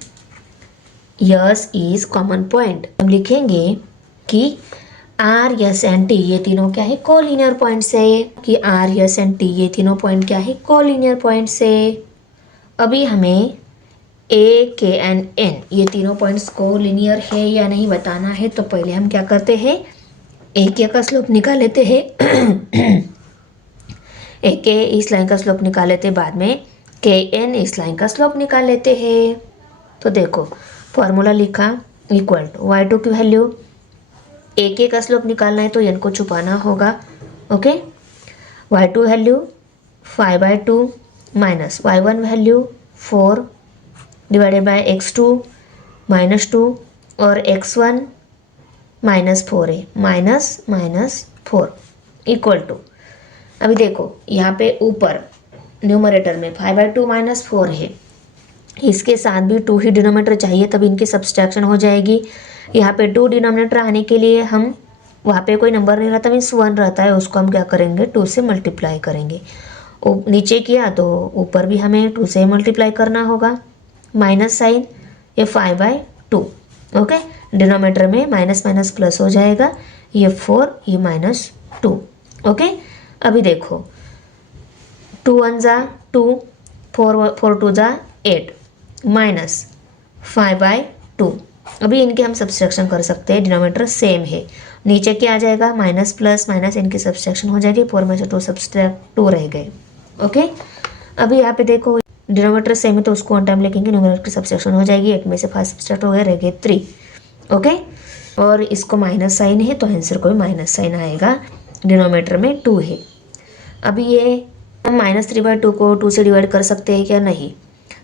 yes is common point. हम लिखेंगे कि R, S एंड T ये तीनों क्या है, कोलिनियर पॉइंट्स है, कि R, S एंड T ये तीनों पॉइंट क्या है, कोलिनियर पॉइंट्स है। अभी हमें A, K एंड N ये तीनों पॉइंट्स कोलिनियर है या नहीं बताना है, तो पहले हम क्या करते हैं, A K का स्लोप निकाल लेते हैं A K इस लाइन का स्लोप निकाल लेते हैं, बाद में K N इस लाइन का स्लोप निकाल लेते हैं। तो देखो फॉर्मूला लिखा, इक्वल टू y2 की वैल्यू, A K का स्लोप निकालना है तो n को छुपाना होगा, okay. y2 value 5/2 minus y1 value 4 divided by x2 -2 और x1 -4 है, -4 इक्वल टू। अभी देखो यहाँ पे ऊपर न्यूमरेटर में 5/2 -4 है, इसके साथ भी 2 ही डिनोमिनेटर चाहिए, तब इनकी सब्सट्रैक्शन हो जाएगी। यहाँ पे 2 डिनोमिनेटर आने के लिए हम, वहाँ पे कोई नंबर नहीं रहता, मीन्स 1 रहता है, उसको हम क्या करेंगे, 2 से मल्टीप्लाई करेंगे। नीचे किया तो ऊपर भी हमें 2 से मल्टीप्लाई करना होगा, माइनस साइन, ये 5/2, ओके। डिनोमिनेटर में माइनस माइनस प्लस हो जाएगा, ये 4, ये -2, ओके। अभी देखो 2 1 जा 2, 4 2 जा 8 -5/2। अभी इनके हम सब्सट्रैक्शन कर सकते हैं, डिनोमिनेटर सेम है, नीचे क्या आ जाएगा, माइनस प्लस माइनस, इनकी सब्सट्रैक्शन हो जाएगी, 4 में से 2 सब्सट्रैक्ट 2 रह गए, ओके। अभी यहाँ पे देखो डिनोमिनेटर सेम है तो उसको वन टाइम लिखेंगे, न्यूमरेटर की सब्सट्रैक्शन हो जाएगी, 8 में से 5 सब्सट्रैक्ट हो गए, रह गए 3, ओके। और इसको माइनस साइन है तो आंसर को भी माइनस साइन आएगा, डिनोमिनेटर में 2 है। अभी ये हम -3/2 को 2 से डिवाइड कर सकते हैं क्या, नहीं।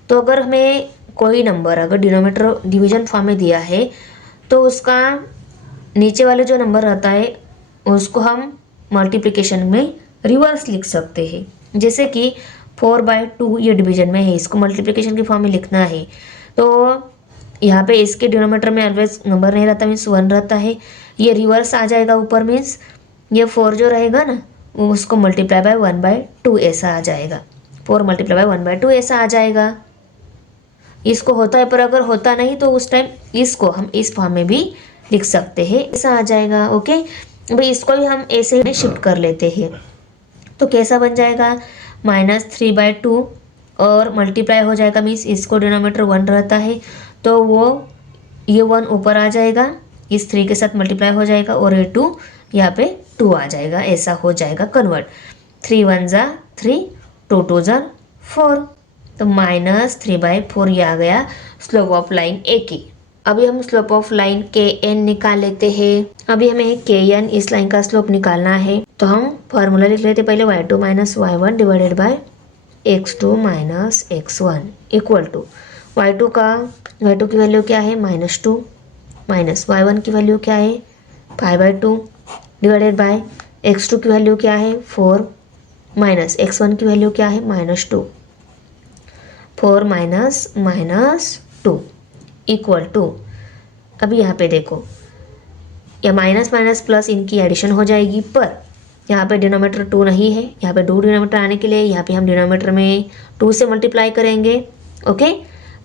तो अगर हमें कोई नंबर अगर डिनोमिनेटर डिवीजन फॉर्म में दिया है तो उसका नीचे वाले जो नंबर रहता है उसको हम मल्टीप्लिकेशन में रिवर्स लिख सकते हैं, जैसे कि 4/2 ये डिवीजन में है, इसको मल्टीप्लिकेशन की फॉर्म में लिखना है, तो यहाँ पे इसके डिनोमीटर में ऑलवेज नंबर नहीं रहता, मीन्स 1 रहता है। ये रिवर्स आ जाएगा ऊपर, मीन्स ये 4 जो रहेगा ना उसको मल्टीप्लाई बाय 1/2 ऐसा आ जाएगा, 4 मल्टीप्लाई बाय 1/2 ऐसा आ जाएगा। इसको होता है, पर अगर होता नहीं तो उस टाइम इसको हम इस फॉर्म में भी लिख सकते हैं, ऐसा आ जाएगा। ओके, भाई इसको भी हम ऐसे ही शिफ्ट कर लेते हैं, तो कैसा बन जाएगा -3/2 और मल्टीप्लाई हो जाएगा, मीन्स इसको डिनोमीटर 1 रहता है तो वो ये 1 ऊपर आ जाएगा, इस 3 के साथ मल्टीप्लाई हो जाएगा और ये 2 यहाँ पे 2 आ जाएगा, ऐसा हो जाएगा कन्वर्ट। 3 1 ज़ा 3, 2 2 ज़ा 4, तो -3/4 ये आ गया स्लोप ऑफ लाइन ए की। अभी हम slope of line K N निकाल लेते हैं। अभी हमें के एन इस लाइन का स्लोप निकालना है, तो हम फॉर्मूला लिख लेते पहले y2 - y1 divided by x2 - x1 equal to y2 की वैल्यू क्या है -2 माइनस y1 की वैल्यू क्या है 5/2 डिवाइडेड बाय x2 की वैल्यू क्या है 4 माइनस x1 की वैल्यू क्या है -2, 4 - -2 इक्वल टू, अभी यहाँ पे देखो या माइनस माइनस प्लस इनकी एडिशन हो जाएगी, पर यहाँ पे डिनोमीटर 2 नहीं है, यहाँ पे 2 डिनोमीटर आने के लिए यहाँ पे हम डिनोमीटर में 2 से मल्टीप्लाई करेंगे। ओके,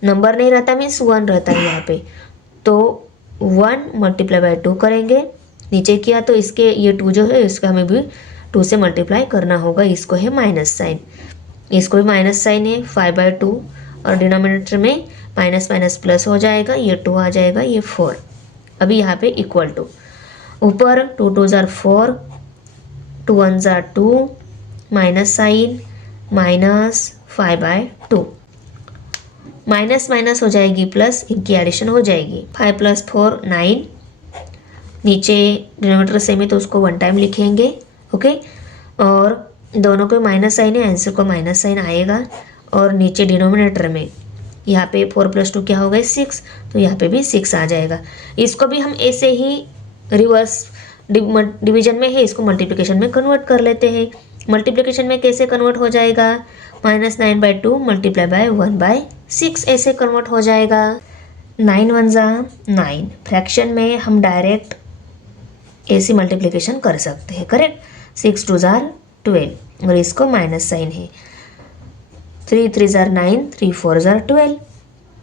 नंबर नहीं रहता मीन्स 1 रहता है यहाँ पे, तो 1 मल्टीप्लाई बाय 2 करेंगे, नीचे किया तो इसके ये 2 जो है इसका हमें भी 2 से मल्टीप्लाई करना होगा, इसको है माइनस साइन, इसको भी माइनस साइन है 5/2 और डिनोमिनेटर में माइनस माइनस प्लस हो जाएगा, ये 2 आ जाएगा, ये 4। अभी यहाँ पे इक्वल टू, ऊपर 2 2 ज़ा 4, 2 1 ज़ा 2, माइनस साइन -5/2, माइनस माइनस हो जाएगी प्लस, इनकी एडिशन हो जाएगी, 5 + 4 9, नीचे डिनोमिनेटर सेम है तो उसको 1 टाइम लिखेंगे। ओके, और दोनों को माइनस साइन है, आंसर को माइनस साइन आएगा, और नीचे डिनोमिनेटर में यहाँ पे 4 + 2 क्या हो गए 6, तो यहाँ पे भी 6 आ जाएगा। इसको भी हम ऐसे ही रिवर्स डिवीजन में है, इसको मल्टीप्लिकेशन में कन्वर्ट कर लेते हैं। मल्टीप्लिकेशन में कैसे कन्वर्ट हो जाएगा -9/2 मल्टीप्लाई बाय 1/6 ऐसे कन्वर्ट हो जाएगा। 9 1 ज़ा 9, फ्रैक्शन में हम डायरेक्ट ऐसे मल्टीप्लिकेशन कर सकते हैं, करेक्ट। 6 2 ज़ा 12 और इसको माइनस साइन है, 3 3 ज़ा 9, 3 4 ज़ा 12,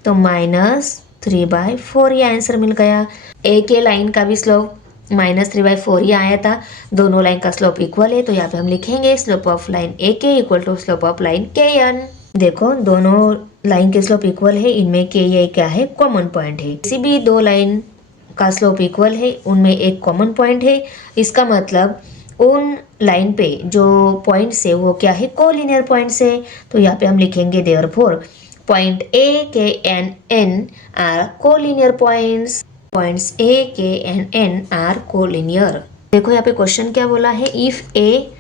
तो -3/4 ये आंसर मिल गया। ए के लाइन का भी स्लोप -3/4 ही आया था, दोनों लाइन का स्लोप इक्वल है, तो यहाँ पे हम लिखेंगे slope of line A K equal to slope of line K N. देखो दोनों लाइन के स्लोप इक्वल है, इनमें के ये क्या है कॉमन पॉइंट है, किसी भी दो लाइन का स्लोप इक्वल है उनमें एक कॉमन पॉइंट है, इसका मतलब उन लाइन पे जो पॉइंट्स है वो क्या है कोलिनियर पॉइंट्स है, तो यहाँ पे हम लिखेंगे therefore point A K N N are collinear points, points A K N N are collinear. देखो यहाँ पे क्वेश्चन क्या बोला है, if A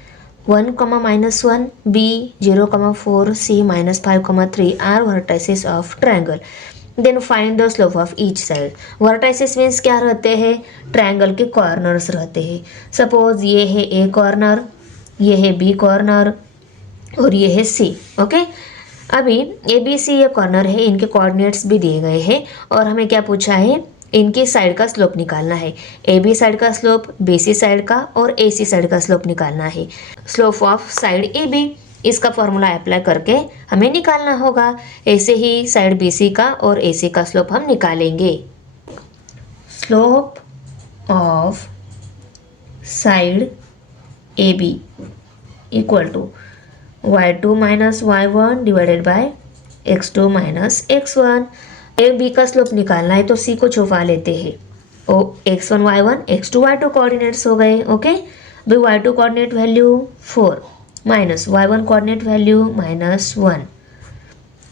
1, -1, B 0, 4, C -5, 3 are vertices of triangle, then find the slope of each side। Vertices means क्या रहते हैं, triangle के कॉर्नर्स रहते हैं। सपोज ये है ए कॉर्नर, ये है बी कॉर्नर और ये है सी। ओके, अभी ए बी सी ये कॉर्नर है, इनके कोऑर्डिनेट्स भी दिए गए हैं और हमें क्या पूछा है, इनकी साइड का स्लोप निकालना है। ए बी साइड का स्लोप, बी सी साइड का और ए सी साइड का स्लोप निकालना है। Slope of side A B, इसका फॉर्मूला अप्लाई करके हमें निकालना होगा। ऐसे ही साइड बी सी का और ए सी का स्लोप हम निकालेंगे। Slope of side A B equal to y2 - y1 divided by x2 - x1। A B का स्लोप निकालना है तो सी को छुपा लेते हैं, ओ x1 y1 x2 y2 coordinates हो गए। ओके, भाई y2 coordinate value 4 minus y1 coordinate value -1,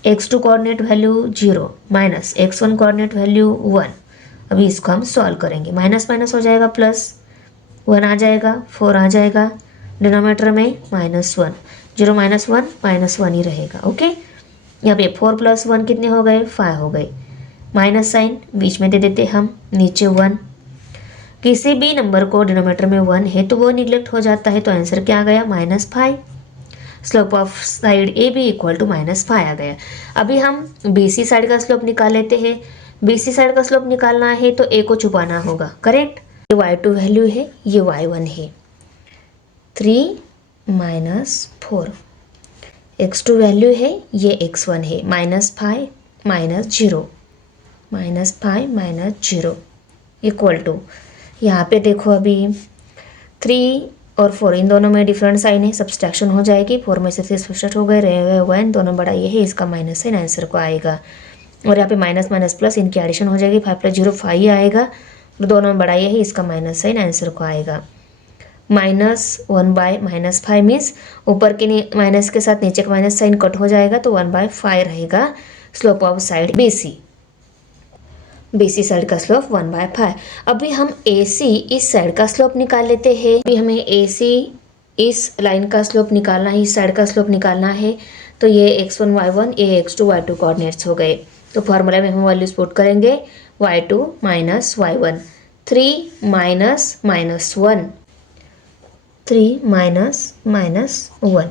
x2 coordinate value 0 minus x1 coordinate value 1। अभी इसको हम सॉल्व करेंगे, माइनस माइनस हो जाएगा प्लस, 1 आ जाएगा, 4 आ जाएगा, डिनोमिनेटर में -1, 0 -1 ही रहेगा। ओके, यहाँ पे 4 + 1 कितने हो गए 5 हो गए, माइनस साइन बीच में दे देते हम, नीचे 1। किसी भी नंबर को डिनोमिनेटर में 1 है तो वो निगलेक्ट हो जाता है, तो आंसर क्या आ गया -5। Slope of side A B equal to -5 आ गया। अभी हम BC साइड का स्लोप निकाल लेते हैं। BC साइड का स्लोप निकालना है तो ए को छुपाना होगा, करेक्ट। ये y2 वैल्यू है, ये y1 है, 3 - 4। x2 वैल्यू है, ये x1 है, -5 -0, -5 -0 इक्वल टू, यहाँ पे देखो अभी 3 और 4 इन दोनों में डिफरेंट साइन है, सब्सट्रैक्शन हो जाएगी। 4 में से 3 सब्सट्रैक्ट हो गए, रह गए 1, दोनों बड़ा ये है, इसका माइनस साइन आंसर को आएगा। और यहाँ पे माइनस माइनस प्लस इनकी एडिशन हो जाएगी, 5 + 0 5 आएगा, और दोनों में बड़ा ये है, इसका माइनस साइन आंसर को आएगा। -1/-5 मीन्स ऊपर के माइनस के साथ नीचे का माइनस साइन कट हो जाएगा, तो 1/5 रहेगा slope of side BC side का स्लोप 1/5। अभी हम AC इस साइड का स्लोप निकाल लेते हैं। अभी हमें AC इस लाइन का स्लोप निकालना है, इस साइड का स्लोप निकालना है। तो ये x1 y1, ये x2 y2 कोऑर्डिनेट्स हो गए। तो फॉर्मूला में हम वैल्यूज पुट करेंगे, y2 - y1, 3 - -1, 3 - -1।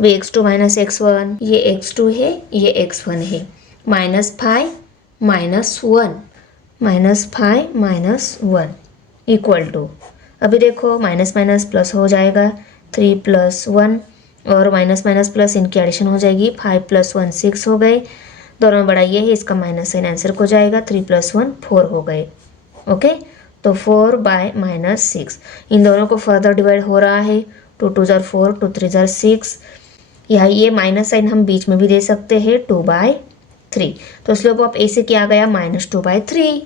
वे x2 - x1, ये x2 है, ये x1 है, -5 -1, -5 - 1 इक्वल टू, अभी देखो माइनस माइनस प्लस हो जाएगा, 3 + 1 और माइनस माइनस प्लस इनकी एडिशन हो जाएगी, 5 + 1 6 हो गए, दोनों बड़ा ये है, इसका माइनस साइन आंसर को जाएगा, 3 + 1 4 हो गए। ओके, तो 4/-6, इन दोनों को फर्दर डिवाइड हो रहा है, 2 × 2 = 4, 2 × 3 = 6, यहाँ ये माइनस साइन हम बीच में भी दे सकते हैं, 2/3। तो स्लोप ऑफ AC क्या आ गया, -2/3।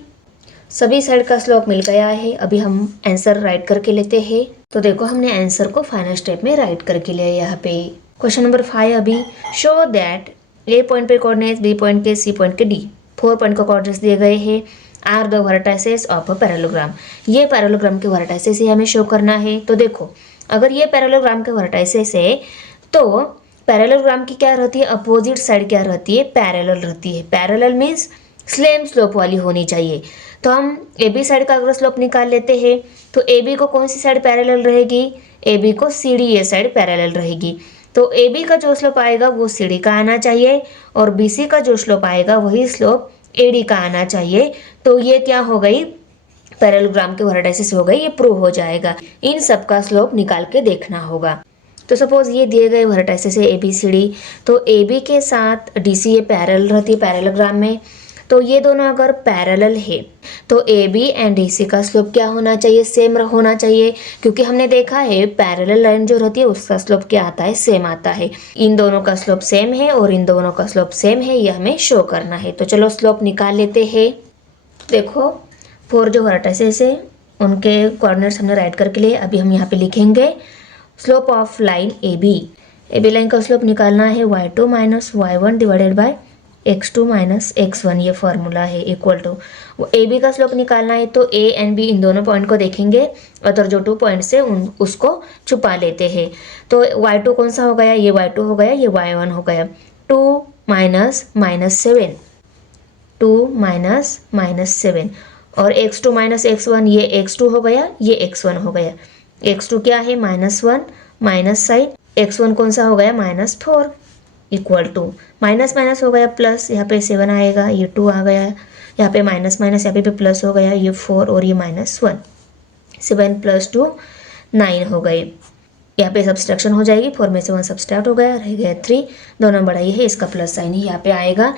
सभी साइड का स्लोप मिल गया है। अभी हम आंसर राइट करके लेते हैं। तो देखो हमने आंसर को फाइनल स्टेप में राइट करके लिया। यहाँ पे क्वेश्चन नंबर 5, अभी शो दैट A पॉइंट पे कोऑर्डिनेट्स, B पॉइंट के, C पॉइंट के, D 4 पॉइंट को कोऑर्डिनेट्स दिए गए हैं, are the vertices of a parallelogram. ये पैरेललोग्राम के वर्टाइसेस ही हमें शो करना है। तो देखो अगर ये पैरेललोग्राम के वर्टाइसेस है तो पैरेललोग्राम की क्या रहती है, अपोजिट साइड क्या रहती है, पैरेलल रहती है। पैरेलल मीन्स सेम स्लोप वाली होनी चाहिए। तो हम AB साइड का अगर स्लोप निकाल लेते हैं तो AB को कौन सी साइड पैरेलल रहेगी, AB को CDA साइड पैरेलल रहेगी। तो AB का जो स्लोप आएगा वो CD का आना चाहिए और BC का जो स्लोप आएगा वही स्लोप AD का आना चाहिए। तो ये क्या हो गई, पैरेललोग्राम के वर्टाइसेस हो गई, ये प्रूव हो जाएगा। इन सब का स्लोप निकाल के देखना होगा। तो सपोज ये दिए गए वर्टाइसेस है ABCD, तो AB के साथ DC ये पैरेलल रहती है पैरेललोग्राम में। तो ये दोनों अगर पैरेलल है तो AB एंड DC का स्लोप क्या होना चाहिए, सेम होना चाहिए, क्योंकि हमने देखा है पैरेलल लाइन जो रहती है उसका स्लोप क्या आता है, सेम आता है। इन दोनों का स्लोप सेम है और इन दोनों का स्लोप सेम है, ये हमें शो करना है। तो चलो स्लोप निकाल लेते हैं। देखो 4 जो वर्टाइसेस है उनके कोऑर्डिनेट्स हमने राइट करके लिए। अभी हम यहाँ पे लिखेंगे slope of line AB line का स्लोप निकालना है, y2 - y1 divided by x2 - x1, ये फॉर्मूला है, इक्वल टू AB का स्लोप निकालना है तो A एंड B इन दोनों पॉइंट को देखेंगे, अदर जो 2 पॉइंट्स है उसको छुपा लेते हैं। तो y2 कौन सा हो गया, ये y2 हो गया, ये y1 हो गया। 2 - -7, 2 - -7 और x2 - x1, ये x2 हो गया, ये x1 हो गया। x2 क्या है, -1, माइनस साइड, x1 कौन सा हो गया, -4 इक्वल टू माइनस माइनस हो गया प्लस, यहाँ पे 7 आएगा, ये 2 आ गया, यहाँ पे माइनस माइनस यहाँ पे प्लस हो गया, ये 4 और ये -1, 7 + 2 9 हो गए। यहाँ पे सब्सट्रैक्शन हो जाएगी, 4 में से 1 सब्सट्रैक्ट हो गया, रह गया 3, दोनों बड़ा ये है, इसका प्लस साइन ही यहाँ पे आएगा।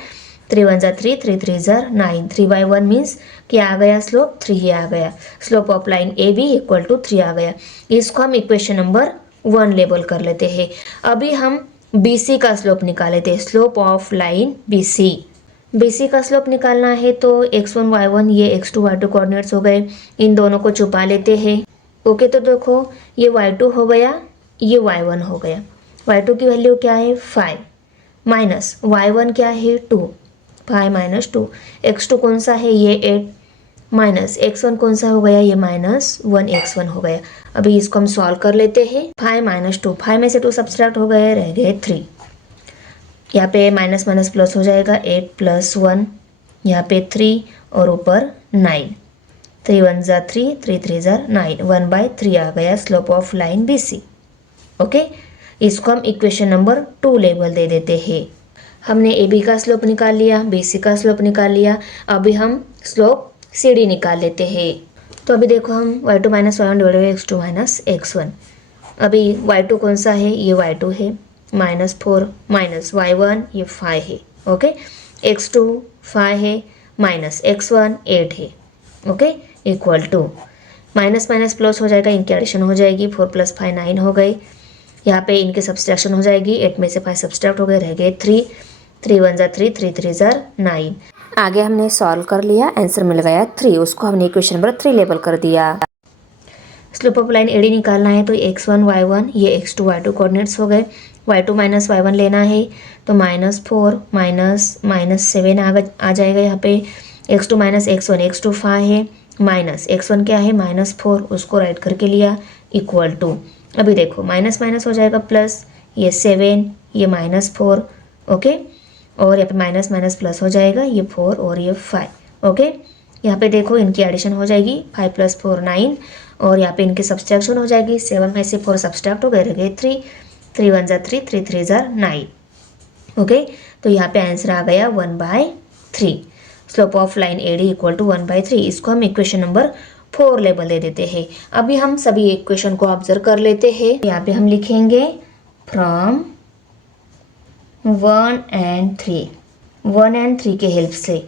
3 × 1 = 3, 3 × 3 = 9, 3/1 मीन्स क्या आ गया, स्लोप 3 ही आ गया। स्लोप ऑफ लाइन AB = 3 आ गया। इसको हम इक्वेशन नंबर 1 लेबल कर लेते हैं। अभी हम BC का स्लोप निकाले थे, स्लोप ऑफ लाइन BC का स्लोप निकालना है तो x1 y1 ये x2 y2 कोऑर्डिनेट्स हो गए, इन दोनों को छुपा लेते हैं। ओके, तो देखो ये y2 हो गया, ये y1 हो गया। y2 की वैल्यू क्या है, 5 माइनस y1 क्या है, 2, 5 - 2, x2 कौन सा है, ये 8 माइनस x1 कौन सा हो गया, ये -1 x1 हो गया। अभी इसको हम सॉल्व कर लेते हैं। 5 - 2, 5 में से 2 सब्सट्रैक्ट हो गए, रह गए 3, यहाँ पे माइनस माइनस प्लस हो जाएगा, 8 + 1 यहाँ पे 3 और ऊपर 9, 3 × 1 = 3, 3 × 3 = 9, 1/3 आ गया slope of line BC। Okay, इसको हम इक्वेशन नंबर 2 लेबल दे देते हैं। हमने ए बी का स्लोप निकाल लिया, बी सी का स्लोप निकाल लिया। अभी हम स्लोप सी डी निकाल लेते हैं। तो अभी देखो हम y2 minus y one divide by x2 minus x1। अभी y2 कौन सा है, ये y2 है, -4 माइनस y1 ये 5 है, ओके। x2 5 है, माइनस x1 8 है, okay, equal to minus minus plus हो जाएगा, इनकी एडिशन हो जाएगी, 4 + 5 9 हो गए। यहाँ पे इनके सब्सट्रैक्शन हो जाएगी, 8 में से 5 सब्सट्रैक्ट हो गए, रह गए 3, 3 1 ज़ा 3, 3 3 ज़ा 9। आगे हमने सॉल्व कर लिया, आंसर मिल गया 3, उसको हमने इक्वेशन नंबर 3 लेबल कर दिया। स्लोप ऑफ लाइन एडी निकालना है, तो x1 y1 ये x2 y2 कोऑर्डिनेट्स हो गए। y2 माइनस y1 लेना है, तो -4 माइनस 7 आ जाएगा यहाँ पे। x2 माइनस x1 5 है, माइनस x1 क्या है -4, उसको राइट करके लिया, इक्वल टू। अभी देखो माइनस माइनस हो जाएगा प्लस, ये 7 ये -4, ओके, और यहाँ पे माइनस माइनस प्लस हो जाएगा, ये 4 और ये 5, ओके। यहाँ पे देखो इनकी एडिशन हो जाएगी, 5 + 4 9, और यहाँ पे इनकी सब्सट्रैक्शन हो जाएगी, 7 में से 4 सब्सट्रैक्ट हो गए, रह गए 3, 3 1 ज़ा 3, 3 3 ज़ा 9, ओके। तो यहाँ पे आंसर आ गया 1/3। Slope of line AD equal to 1/3। इसको हम इक्वेशन नंबर 4 लेबल दे देते हैं। अभी हम सभी इक्वेशन को ऑब्जर्व कर लेते हैं। यहाँ पे हम लिखेंगे फ्रॉम 1 and 3 के हेल्प से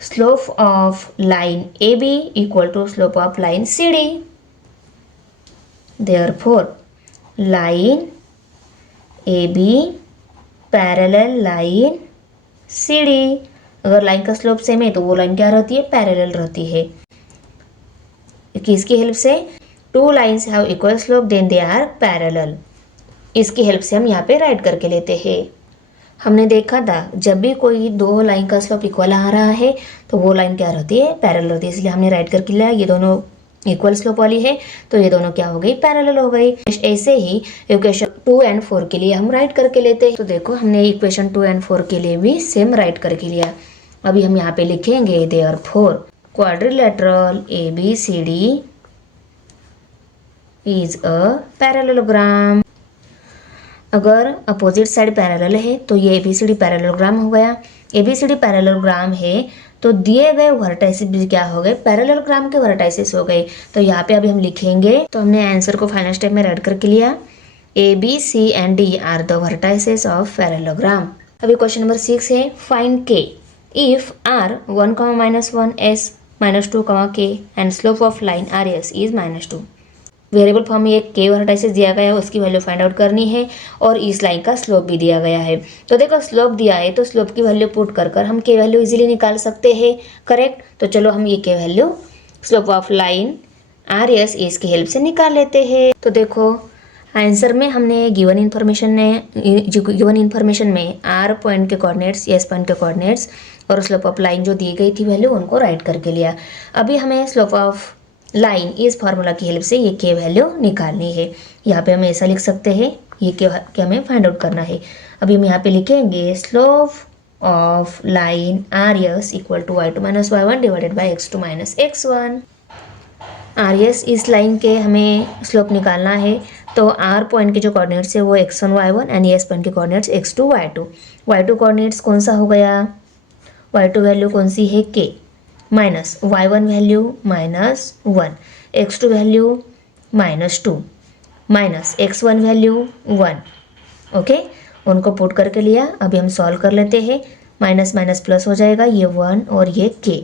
slope of line A B equal to slope of line C D. Therefore line A B parallel line C D. अगर लाइन का स्लोप सेम है तो वो लाइन क्या रहती है, पैरेलल रहती है। किसकी हेल्प से, 2 lines have equal slope then they are parallel. इसकी हेल्प से हम यहाँ पे राइट करके लेते हैं। हमने देखा था जब भी कोई 2 लाइन का स्लोप इक्वल आ रहा है तो वो लाइन क्या रहती है, पैरेलल रहती है, इसलिए हमने राइट करके लिया। ये दोनों इक्वल स्लोप वाली है तो ये दोनों क्या हो गई, पैरेलल हो गई। ऐसे ही इक्वेशन 2 and 4 के लिए हम राइट करके लेते हैं। तो देखो हमने इक्वेशन 2 and 4 के लिए भी सेम राइट करके लिया। अभी हम यहाँ पे लिखेंगे therefore quadrilateral ABCD is a parallelogram. अगर अपोजिट साइड पैरेलल है तो ये ABCD पैरेललोग्राम हो गया। ABCD पैरेललोग्राम है तो दिए गए वर्टाइसिस भी क्या हो गए, पैरेललोग्राम के वर्टाइसिस हो गए। तो यहाँ पे अभी हम लिखेंगे, तो हमने आंसर को फाइनल स्टेप में राइट करके लिया, AB, C and D are the vertices of parallelogram. अभी क्वेश्चन नंबर 6 है, find K if R 1, -1, S -2, K and slope of line RS is -2। Variable form में एक के वर्टाइसिस दिया गया है, उसकी वैल्यू फाइंड आउट करनी है, और इस लाइन का स्लोप भी दिया गया है। तो देखो स्लोप दिया है तो स्लोप की वैल्यू पुट कर हम के वैल्यू इजीली निकाल सकते हैं, करेक्ट। तो चलो हम ये के value slope of line RS इसकी हेल्प से निकाल लेते हैं। तो देखो आंसर में हमने गिवन इन्फॉर्मेशन में R पॉइंट के कोऑर्डिनेट्स, S पॉइंट के कोऑर्डिनेट्स और स्लोप ऑफ लाइन जो दी गई थी वैल्यू, उनको राइट करके लिया। अभी हमें स्लोप ऑफ लाइन इस फार्मूला की हेल्प से ये के वैल्यू निकालनी है। यहाँ पे हम ऐसा लिख सकते हैं, ये के हमें फाइंड आउट करना है। अभी हम यहाँ पे लिखेंगे slope of line RS equal to y2 minus y1 divided by x2 minus x1। RS इस लाइन के हमें स्लोप निकालना है, तो R पॉइंट के जो कोऑर्डिनेट्स है वो x1 y1 and S point के coordinates x2 y2। y2 coordinates कौन सा हो गया, y2 वैल्यू कौन सी है k, minus y1 value -1, x2 value -2, minus x1 value 1, okay. उनको पुट करके लिया। अभी हम सॉल्व कर लेते हैं, माइनस माइनस प्लस हो जाएगा, ये 1 और ये k,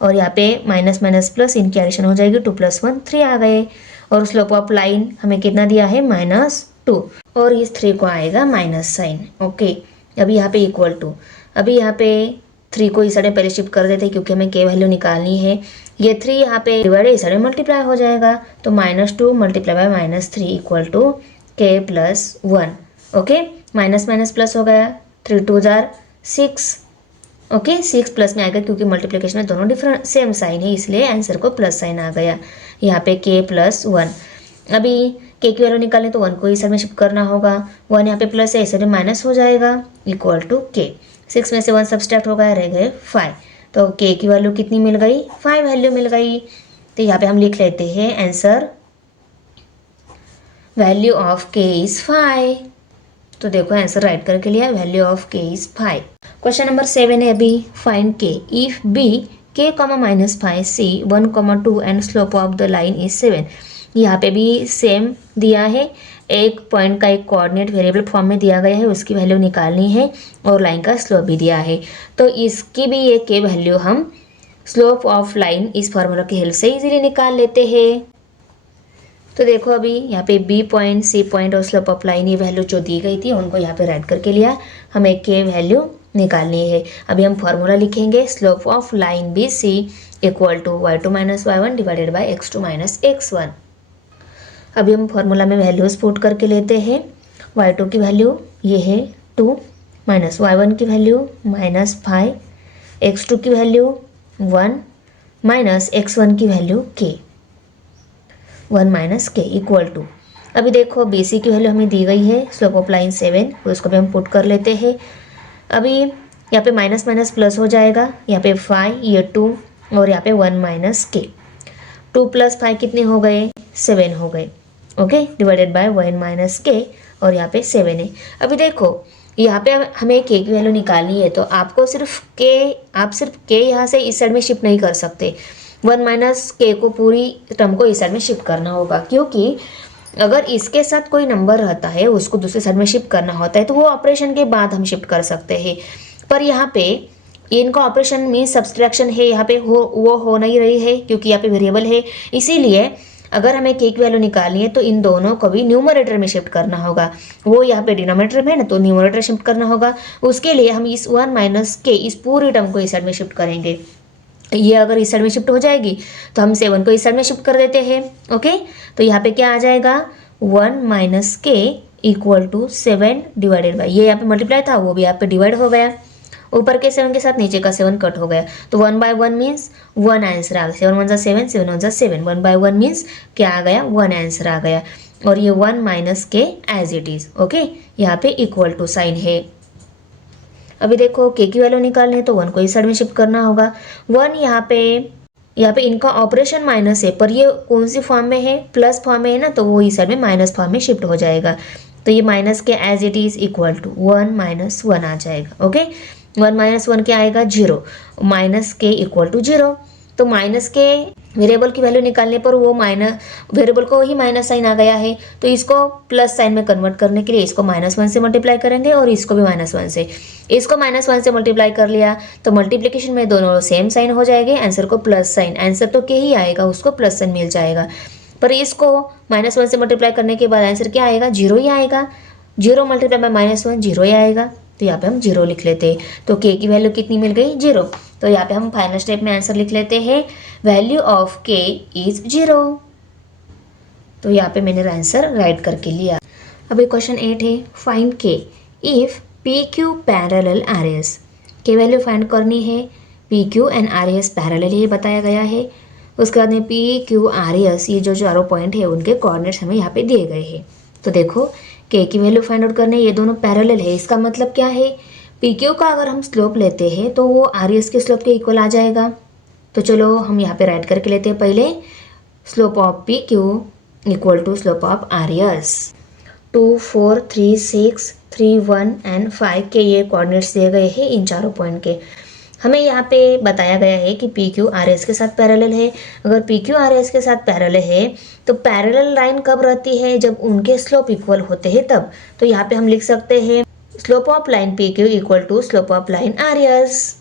और यहाँ पे माइनस माइनस प्लस इनकी एडिशन हो जाएगी, 2 + 1 3 आ गए। और स्लोप ऑफ लाइन हमें कितना दिया है, -2, और इस 3 को आएगा माइनस साइन, ओके। अभी यहाँ पे इक्वल टू, अभी यहाँ पे 3 को इस साइड में पहले शिफ्ट कर देते हैं क्योंकि हमें के वैल्यू निकालनी है। ये 3 यहाँ पे डिवाइड इस साइड में मल्टीप्लाई हो जाएगा, तो -2 × -3 equal to k + 1, okay. Minus minus plus हो गया, 3 2 जार 6, ओके। 6 प्लस में आएगा क्योंकि मल्टीप्लिकेशन में दोनों डिफरेंट सेम साइन है, इसलिए आंसर को प्लस साइन आ गया। यहाँ पे k + 1। अभी k की वैल्यू निकालें तो 1 को इस साइड में शिफ्ट करना होगा, 1 यहाँ पे प्लस है, इस साइड में माइनस हो जाएगा, इक्वल टू k। 6 में से 1 सब्सट्रैक्ट हो गया, रह गए 5। तो k की वैल्यू कितनी मिल गई, 5 वैल्यू मिल गई। तो यहाँ पे हम लिख लेते हैं answer, value of k is 5। तो देखो आंसर राइट करके लिया, value of k is 5। Question number 7 है अभी, find k if B k comma -5 सी 1,2 and slope of the line is 7। यहाँ पे भी सेम दिया है, एक पॉइंट का एक कोऑर्डिनेट वेरिएबल फॉर्म में दिया गया है, उसकी वैल्यू निकालनी है और लाइन का स्लोप भी दिया है। तो इसकी भी ये के वैल्यू हम स्लोप ऑफ लाइन इस फॉर्मूला की हेल्प से इजीली निकाल लेते हैं। तो देखो अभी यहाँ पे बी पॉइंट, सी पॉइंट और स्लोप ऑफ लाइन ये वैल्यू जो दी गई थी उनको यहाँ पे राइट करके लिया, हमें के वैल्यू निकालनी है। अभी हम फॉर्मूला लिखेंगे, slope of line B C equal to y2 - y1 divided by x2 - x1। अभी हम फॉर्मूला में वैल्यूज पुट करके लेते हैं। y2 की वैल्यू ये है 2 माइनस y1 की वैल्यू -5, x2 की वैल्यू 1 माइनस x1 की वैल्यू k, 1 माइनस के इक्वल टू, अभी देखो बी सी की वैल्यू हमें दी गई है, स्लोप ऑफ लाइन 7, उसको भी हम पुट कर लेते हैं। अभी यहाँ पे माइनस माइनस प्लस हो जाएगा, यहाँ पे 5, ये 2 और यहाँ पे 1 माइनस के, 2 + 5 कितने हो गए, 7 हो गए, ओके, डिवाइडेड बाय 1 माइनस के और यहाँ पे 7 है। अभी देखो यहाँ पे हमें के की वैल्यू निकालनी है, तो आपको आप सिर्फ के यहाँ से इस साइड में शिफ्ट नहीं कर सकते, 1 माइनस के को पूरी टर्म को इस साइड में शिफ्ट करना होगा, क्योंकि अगर इसके साथ कोई नंबर रहता है उसको दूसरे साइड में शिफ्ट करना होता है तो वो ऑपरेशन के बाद हम शिफ्ट कर सकते हैं। पर यहाँ पे इनका ऑपरेशन मीन सब्सट्रैक्शन है, यहाँ पे वो हो नहीं रही है क्योंकि यहाँ पे वेरिएबल है, इसीलिए अगर हमें के की वैल्यू निकालनी है तो इन दोनों को भी न्यूमरेटर में शिफ्ट करना होगा। वो यहाँ पे डिनोमिनेटर में है ना, तो न्यूमरेटर शिफ्ट करना होगा। उसके लिए हम इस 1 माइनस के इस पूरी टर्म को इस साइड में शिफ्ट करेंगे। ये अगर इस साइड में शिफ्ट हो जाएगी तो हम 7 को इस साइड में शिफ्ट कर देते हैं, ओके। तो यहाँ पे क्या आ जाएगा, 1 माइनस के इक्वल टू 7 डिवाइडेड बाई, ये यहाँ पे मल्टीप्लाई था वो भी यहाँ पे डिवाइड हो गया, ऊपर के 7 के साथ नीचे का 7 कट हो गया, तो 1 बाय 1 मीन्स 1 आंसर आ गया, 7 1 7 7 1 7, 1 बाय 1 मीन्स क्या आ गया, 1 आंसर आ गया। और ये 1 minus k as it is, okay, यहाँ पे इक्वल टू साइन है। अभी देखो के की वैल्यू निकालनी है तो 1 को इस साइड में शिफ्ट करना होगा, 1 यहाँ पे इनका ऑपरेशन माइनस है, पर ये कौन सी फॉर्म में है, प्लस फॉर्म में है ना, तो वो इस साइड में माइनस फॉर्म में शिफ्ट हो जाएगा। तो ये minus k as it is equal to 1 minus 1 आ जाएगा, ओके। 1 माइनस 1 क्या आएगा, 0, माइनस के इक्वल टू 0। तो माइनस के वेरिएबल की वैल्यू निकालने पर वो माइनस वेरिएबल को ही माइनस साइन आ गया है, तो इसको प्लस साइन में कन्वर्ट करने के लिए इसको -1 से मल्टीप्लाई करेंगे और इसको भी -1 से, इसको -1 से मल्टीप्लाई कर लिया तो मल्टीप्लिकेशन में दोनों सेम साइन हो जाएंगे, आंसर को प्लस साइन, आंसर तो के ही आएगा, उसको प्लस साइन मिल जाएगा। पर इसको -1 से मल्टीप्लाई करने के बाद आंसर क्या आएगा, 0 ही आएगा, 0 मल्टीप्लाई बाय -1 0 ही आएगा, तो यहाँ पे हम 0 लिख लेते हैं। तो के की वैल्यू कितनी मिल गई, 0। तो यहाँ पे हम फाइनल स्टेप में आंसर लिख लेते हैं, वैल्यू ऑफ के इज 0। तो यहाँ पे मैंने आंसर राइट करके लिया। अभी क्वेश्चन 8 है, find k if P Q parallel R S, के वैल्यू फाइंड करनी है, P Q and R S parallel ये बताया गया है। उसके बाद में पी क्यू आर एस ये जो चारों पॉइंट है उनके कोऑर्डिनेट्स हमें यहाँ पे दिए गए हैं। तो देखो के की वैल्यू फाइंड आउट करने, ये दोनों पैरेलल है, इसका मतलब क्या है, पी क्यू का अगर हम स्लोप लेते हैं तो वो आर एस के स्लोप के इक्वल आ जाएगा। तो चलो हम यहाँ पे राइट करके लेते हैं, पहले slope of P Q equal to slope of R S. 2 4 3 6 3 1 and 5 k ये कोऑर्डिनेट्स दिए गए हैं इन चारों पॉइंट के। हमें यहाँ पे बताया गया है कि पी क्यू आर एस के साथ पैरेलल है। अगर पी क्यू आर एस के साथ पैरेलल है तो पैरेलल लाइन कब रहती है, जब उनके स्लोप इक्वल होते हैं तब। तो यहाँ पे हम लिख सकते हैं slope of line P Q equal to slope of line R S,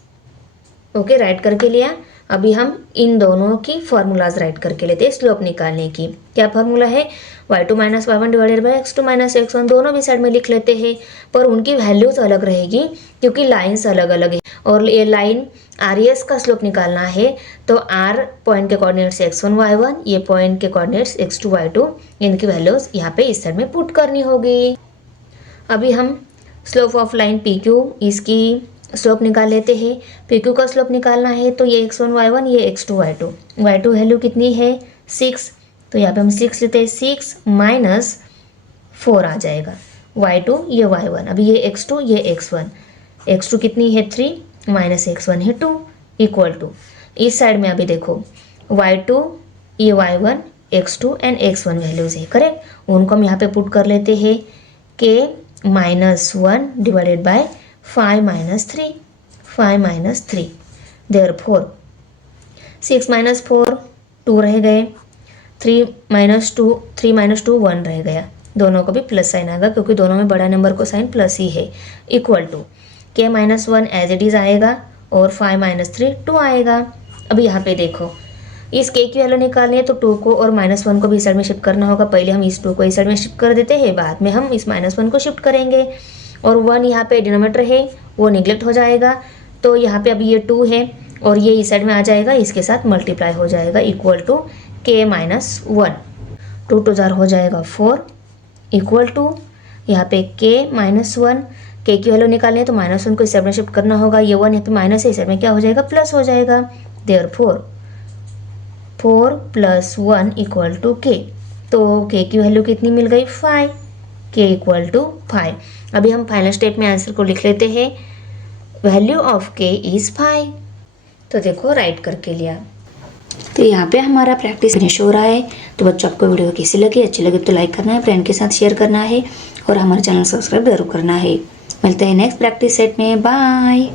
okay, write करके लिया। अभी हम इन दोनों की फॉर्मूलाज राइट करके लेते हैं स्लोप निकालने की। क्या फॉर्मूला है, y2 - y1 divided by x2 - x1, दोनों भी साइड में लिख लेते हैं, पर उनकी वैल्यूज अलग रहेगी क्योंकि लाइंस अलग अलग है। और ये लाइन आर एस का स्लोप निकालना है तो r पॉइंट के कोऑर्डिनेट्स x1 y1, ये पॉइंट के कोऑर्डिनेट्स x2 y2, इनकी वैल्यूज यहाँ पे इस साइड में पुट करनी होगी। अभी हम slope of line P Q इसकी स्लोप निकाल लेते हैं। पी क्यू का स्लोप निकालना है तो ये x1 y1, ये x2 y2, y2 वैल्यू कितनी है 6, तो यहाँ पे हम 6 लेते हैं, 6 माइनस 4 आ जाएगा, y2 ये y1, अभी ये x2 ये x1, x2 कितनी है 3 माइनस x1 है 2 इक्वल टू, इस साइड में अभी देखो y2 ये y1 x2 and x1 values है, करेक्ट, उनको हम यहाँ पे पुट कर लेते हैं के -1 डिवाइडेड बाय 5 - 3, 5 - 3, देयरफॉर 6 - 4 2 रह गए, 3 - 2 1 रह गया, दोनों को भी प्लस साइन आएगा क्योंकि दोनों में बड़ा नंबर को साइन प्लस ही है, equal to k -1 as it is आएगा और 5 - 3 2 आएगा। अब यहाँ पे देखो इस k की वैल्यू निकालनी है तो 2 को और -1 को भी इस साइड में शिफ्ट करना होगा। पहले हम इस 2 को इस साइड में शिफ्ट कर देते हैं, बाद में हम इस -1 को शिफ्ट करेंगे। और 1 यहाँ पे डिनोमिनेटर है वो निगलेक्ट हो जाएगा, तो यहाँ पे अभी ये 2 है और ये इस साइड में आ जाएगा, इसके साथ मल्टीप्लाई हो जाएगा, इक्वल टू k -1, 2 2 जार हो जाएगा 4, इक्वल टू यहाँ पे k -1, k की वैल्यू निकालनी है तो -1 को इस साइड में शिफ्ट करना होगा, ये 1 यहाँ पे माइनस है, इस साइड में क्या हो जाएगा प्लस हो जाएगा, देयरफॉर 4 + 1 इक्वल टू k, तो k की वैल्यू कितनी मिल गई 5, k इक्वल टू 5। अभी हम फाइनल स्टेप में आंसर को लिख लेते हैं, वैल्यू ऑफ k इज़ 5, तो देखो राइट करके लिया। तो यहाँ पे हमारा प्रैक्टिस फिनिश हो रहा है। तो बच्चों आपको वीडियो कैसी लगी, अच्छी लगी तो लाइक करना है, फ्रेंड के साथ शेयर करना है और हमारे चैनल सब्सक्राइब जरूर करना है। मिलते हैं नेक्स्ट प्रैक्टिस सेट में, बाय।